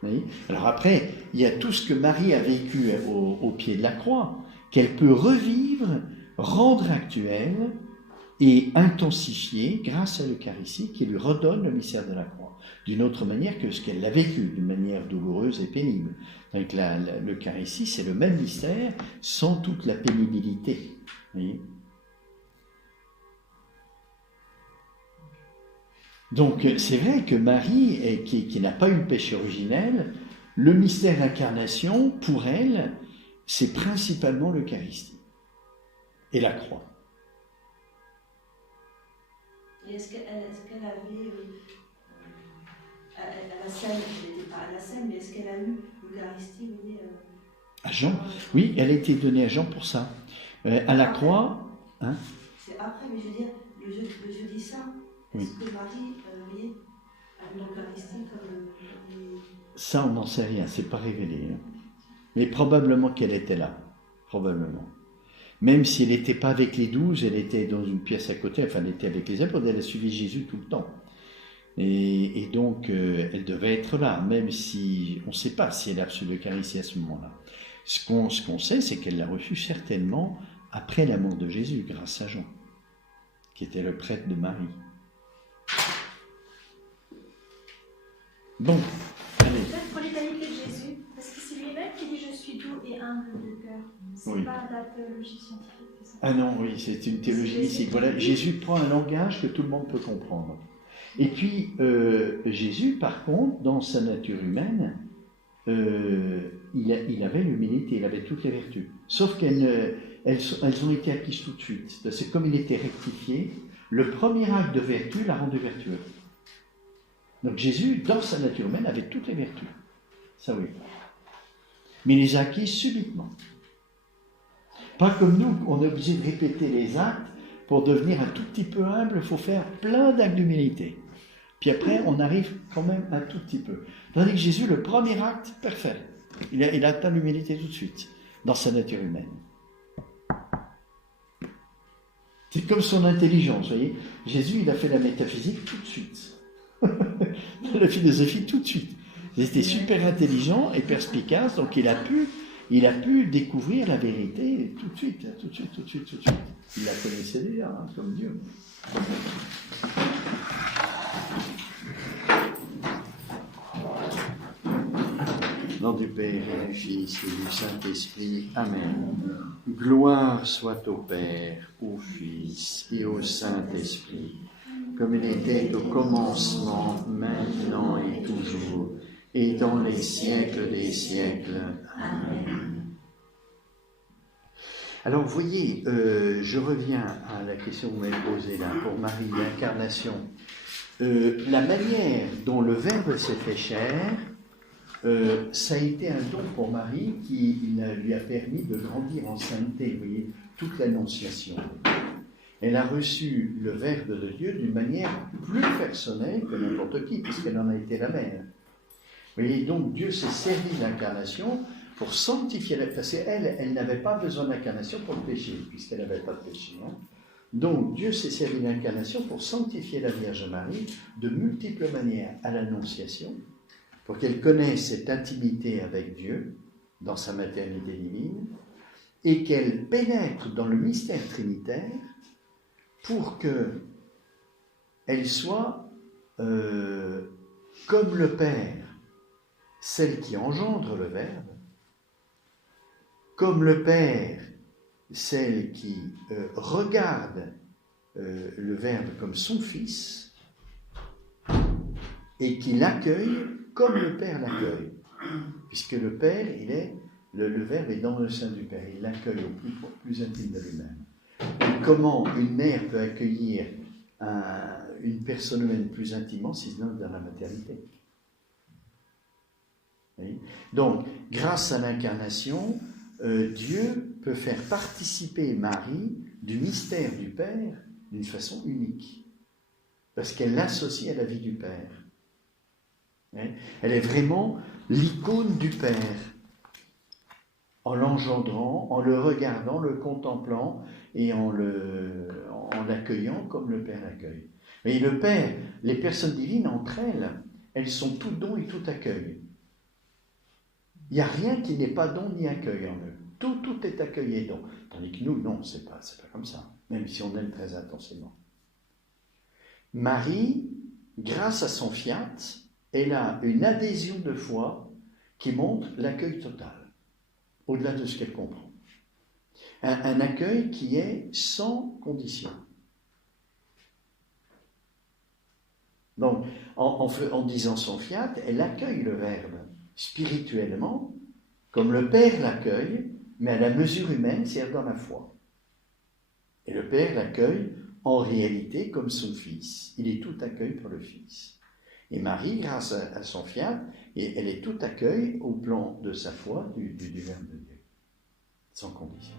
Oui. Alors après, il y a tout ce que Marie a vécu au pied de la croix, qu'elle peut revivre, rendre actuel et intensifier grâce à l'Eucharistie qui lui redonne le mystère de la croix, d'une autre manière que ce qu'elle l'a vécu, d'une manière douloureuse et pénible. Donc l'Eucharistie, c'est le même mystère sans toute la pénibilité. Oui. Donc c'est vrai que Marie, qui n'a pas eu le péché originel, le mystère d'incarnation, pour elle, c'est principalement l'Eucharistie et la croix. Et est-ce qu'elle avait, à la scène, elle n'était pas à la scène, mais est-ce qu'elle a eu l'Eucharistie, vous voyez, à Jean? Oui, elle a été donnée à Jean pour ça. À la croix, hein? C'est après, mais je veux dire, le jeudi saint, est-ce que Marie, vous voyez, a eu l'Eucharistie comme... Ça, on n'en sait rien, c'est pas révélé. Hein. Mais probablement qu'elle était là, probablement. Même si elle n'était pas avec les 12, elle était dans une pièce à côté, enfin elle était avec les apôtres, elle a suivi Jésus tout le temps. Et donc, elle devait être là, même si on ne sait pas si elle a reçu l'Eucharistie à ce moment-là. Ce qu'on sait, c'est qu'elle l'a reçu certainement après la mort de Jésus, grâce à Jean, qui était le prêtre de Marie. Bon, allez. Peut-être pour l'éternité de Jésus, parce que c'est lui-même qui dit « Je suis doux et humble de cœur ». C'est Oui. pas la théologie scientifique, c'est ça? Ah non, oui, c'est une théologie mystique. Voilà, Jésus prend un langage que tout le monde peut comprendre. Et puis, Jésus, par contre, dans sa nature humaine, il avait l'humilité, il avait toutes les vertus. Sauf qu'elles ont été acquises tout de suite. C'est comme il était rectifié, le premier acte de vertu l'a rendu vertueux. Donc Jésus, dans sa nature humaine, avait toutes les vertus. Ça oui. Mais il les a acquises subitement. Pas comme nous, on est obligé de répéter les actes. Pour devenir un tout petit peu humble, il faut faire plein d'actes d'humilité. Puis après, on arrive quand même un tout petit peu. Tandis que Jésus, le premier acte, parfait. Il a atteint l'humilité tout de suite, dans sa nature humaine. C'est comme son intelligence, vous voyez. Jésus, il a fait la métaphysique tout de suite. La philosophie tout de suite. Il était super intelligent et perspicace, donc il a pu découvrir la vérité tout de suite. Il la connaissait déjà, hein, comme Dieu. Au nom du Père et du Fils et du Saint-Esprit. Amen. Gloire soit au Père, au Fils et au Saint-Esprit, comme il était au commencement, maintenant et toujours, et dans les siècles des siècles. Amen. Alors, vous voyez, je reviens à la question que vous m'avez posée là, pour Marie, l'incarnation. La manière dont le Verbe s'est fait chair, ça a été un don pour Marie qui lui a permis de grandir en sainteté, vous voyez, toute l'Annonciation. Elle a reçu le Verbe de Dieu d'une manière plus personnelle que n'importe qui, puisqu'elle en a été la mère. Vous voyez, donc Dieu s'est servi de l'incarnation pour sanctifier la... Parce qu'elle n'avait pas besoin d'incarnation pour le péché, puisqu'elle n'avait pas de péché. Hein. Donc Dieu s'est servi de l'incarnation pour sanctifier la Vierge Marie de multiples manières à l'Annonciation, pour qu'elle connaisse cette intimité avec Dieu dans sa maternité divine, et qu'elle pénètre dans le mystère trinitaire pour qu'elle soit comme le Père celle qui engendre le Verbe, comme le Père, celle qui regarde le Verbe comme son Fils, et qui l'accueille comme le Père l'accueille. Puisque le Père, le Verbe est dans le sein du Père, il l'accueille au plus intime de lui-même. Et comment une mère peut accueillir une personne humaine plus intimement, si ce n'est dans la maternité. Oui. Donc, grâce à l'incarnation, Dieu peut faire participer Marie du mystère du Père d'une façon unique, parce qu'elle l'associe à la vie du Père. Oui. Elle est vraiment l'icône du Père, en l'engendrant, en le regardant, le contemplant et en l'accueillant comme le Père l'accueille. Et le Père, les personnes divines entre elles sont tout don et tout accueil. Il n'y a rien qui n'est pas don ni accueil en eux. Tout est accueil et don. Tandis que nous, non, c'est pas comme ça, même si on aime très intensément. Marie, grâce à son fiat, elle a une adhésion de foi qui montre l'accueil total, au-delà de ce qu'elle comprend. Un accueil qui est sans condition. Donc, en disant son fiat, elle accueille le Verbe spirituellement, comme le Père l'accueille, mais à la mesure humaine, c'est-à-dire dans la foi. Et le Père l'accueille en réalité comme son Fils. Il est tout accueil pour le Fils. Et Marie, grâce à son fiat, elle est tout accueil au plan de sa foi du Verbe de Dieu, sans condition.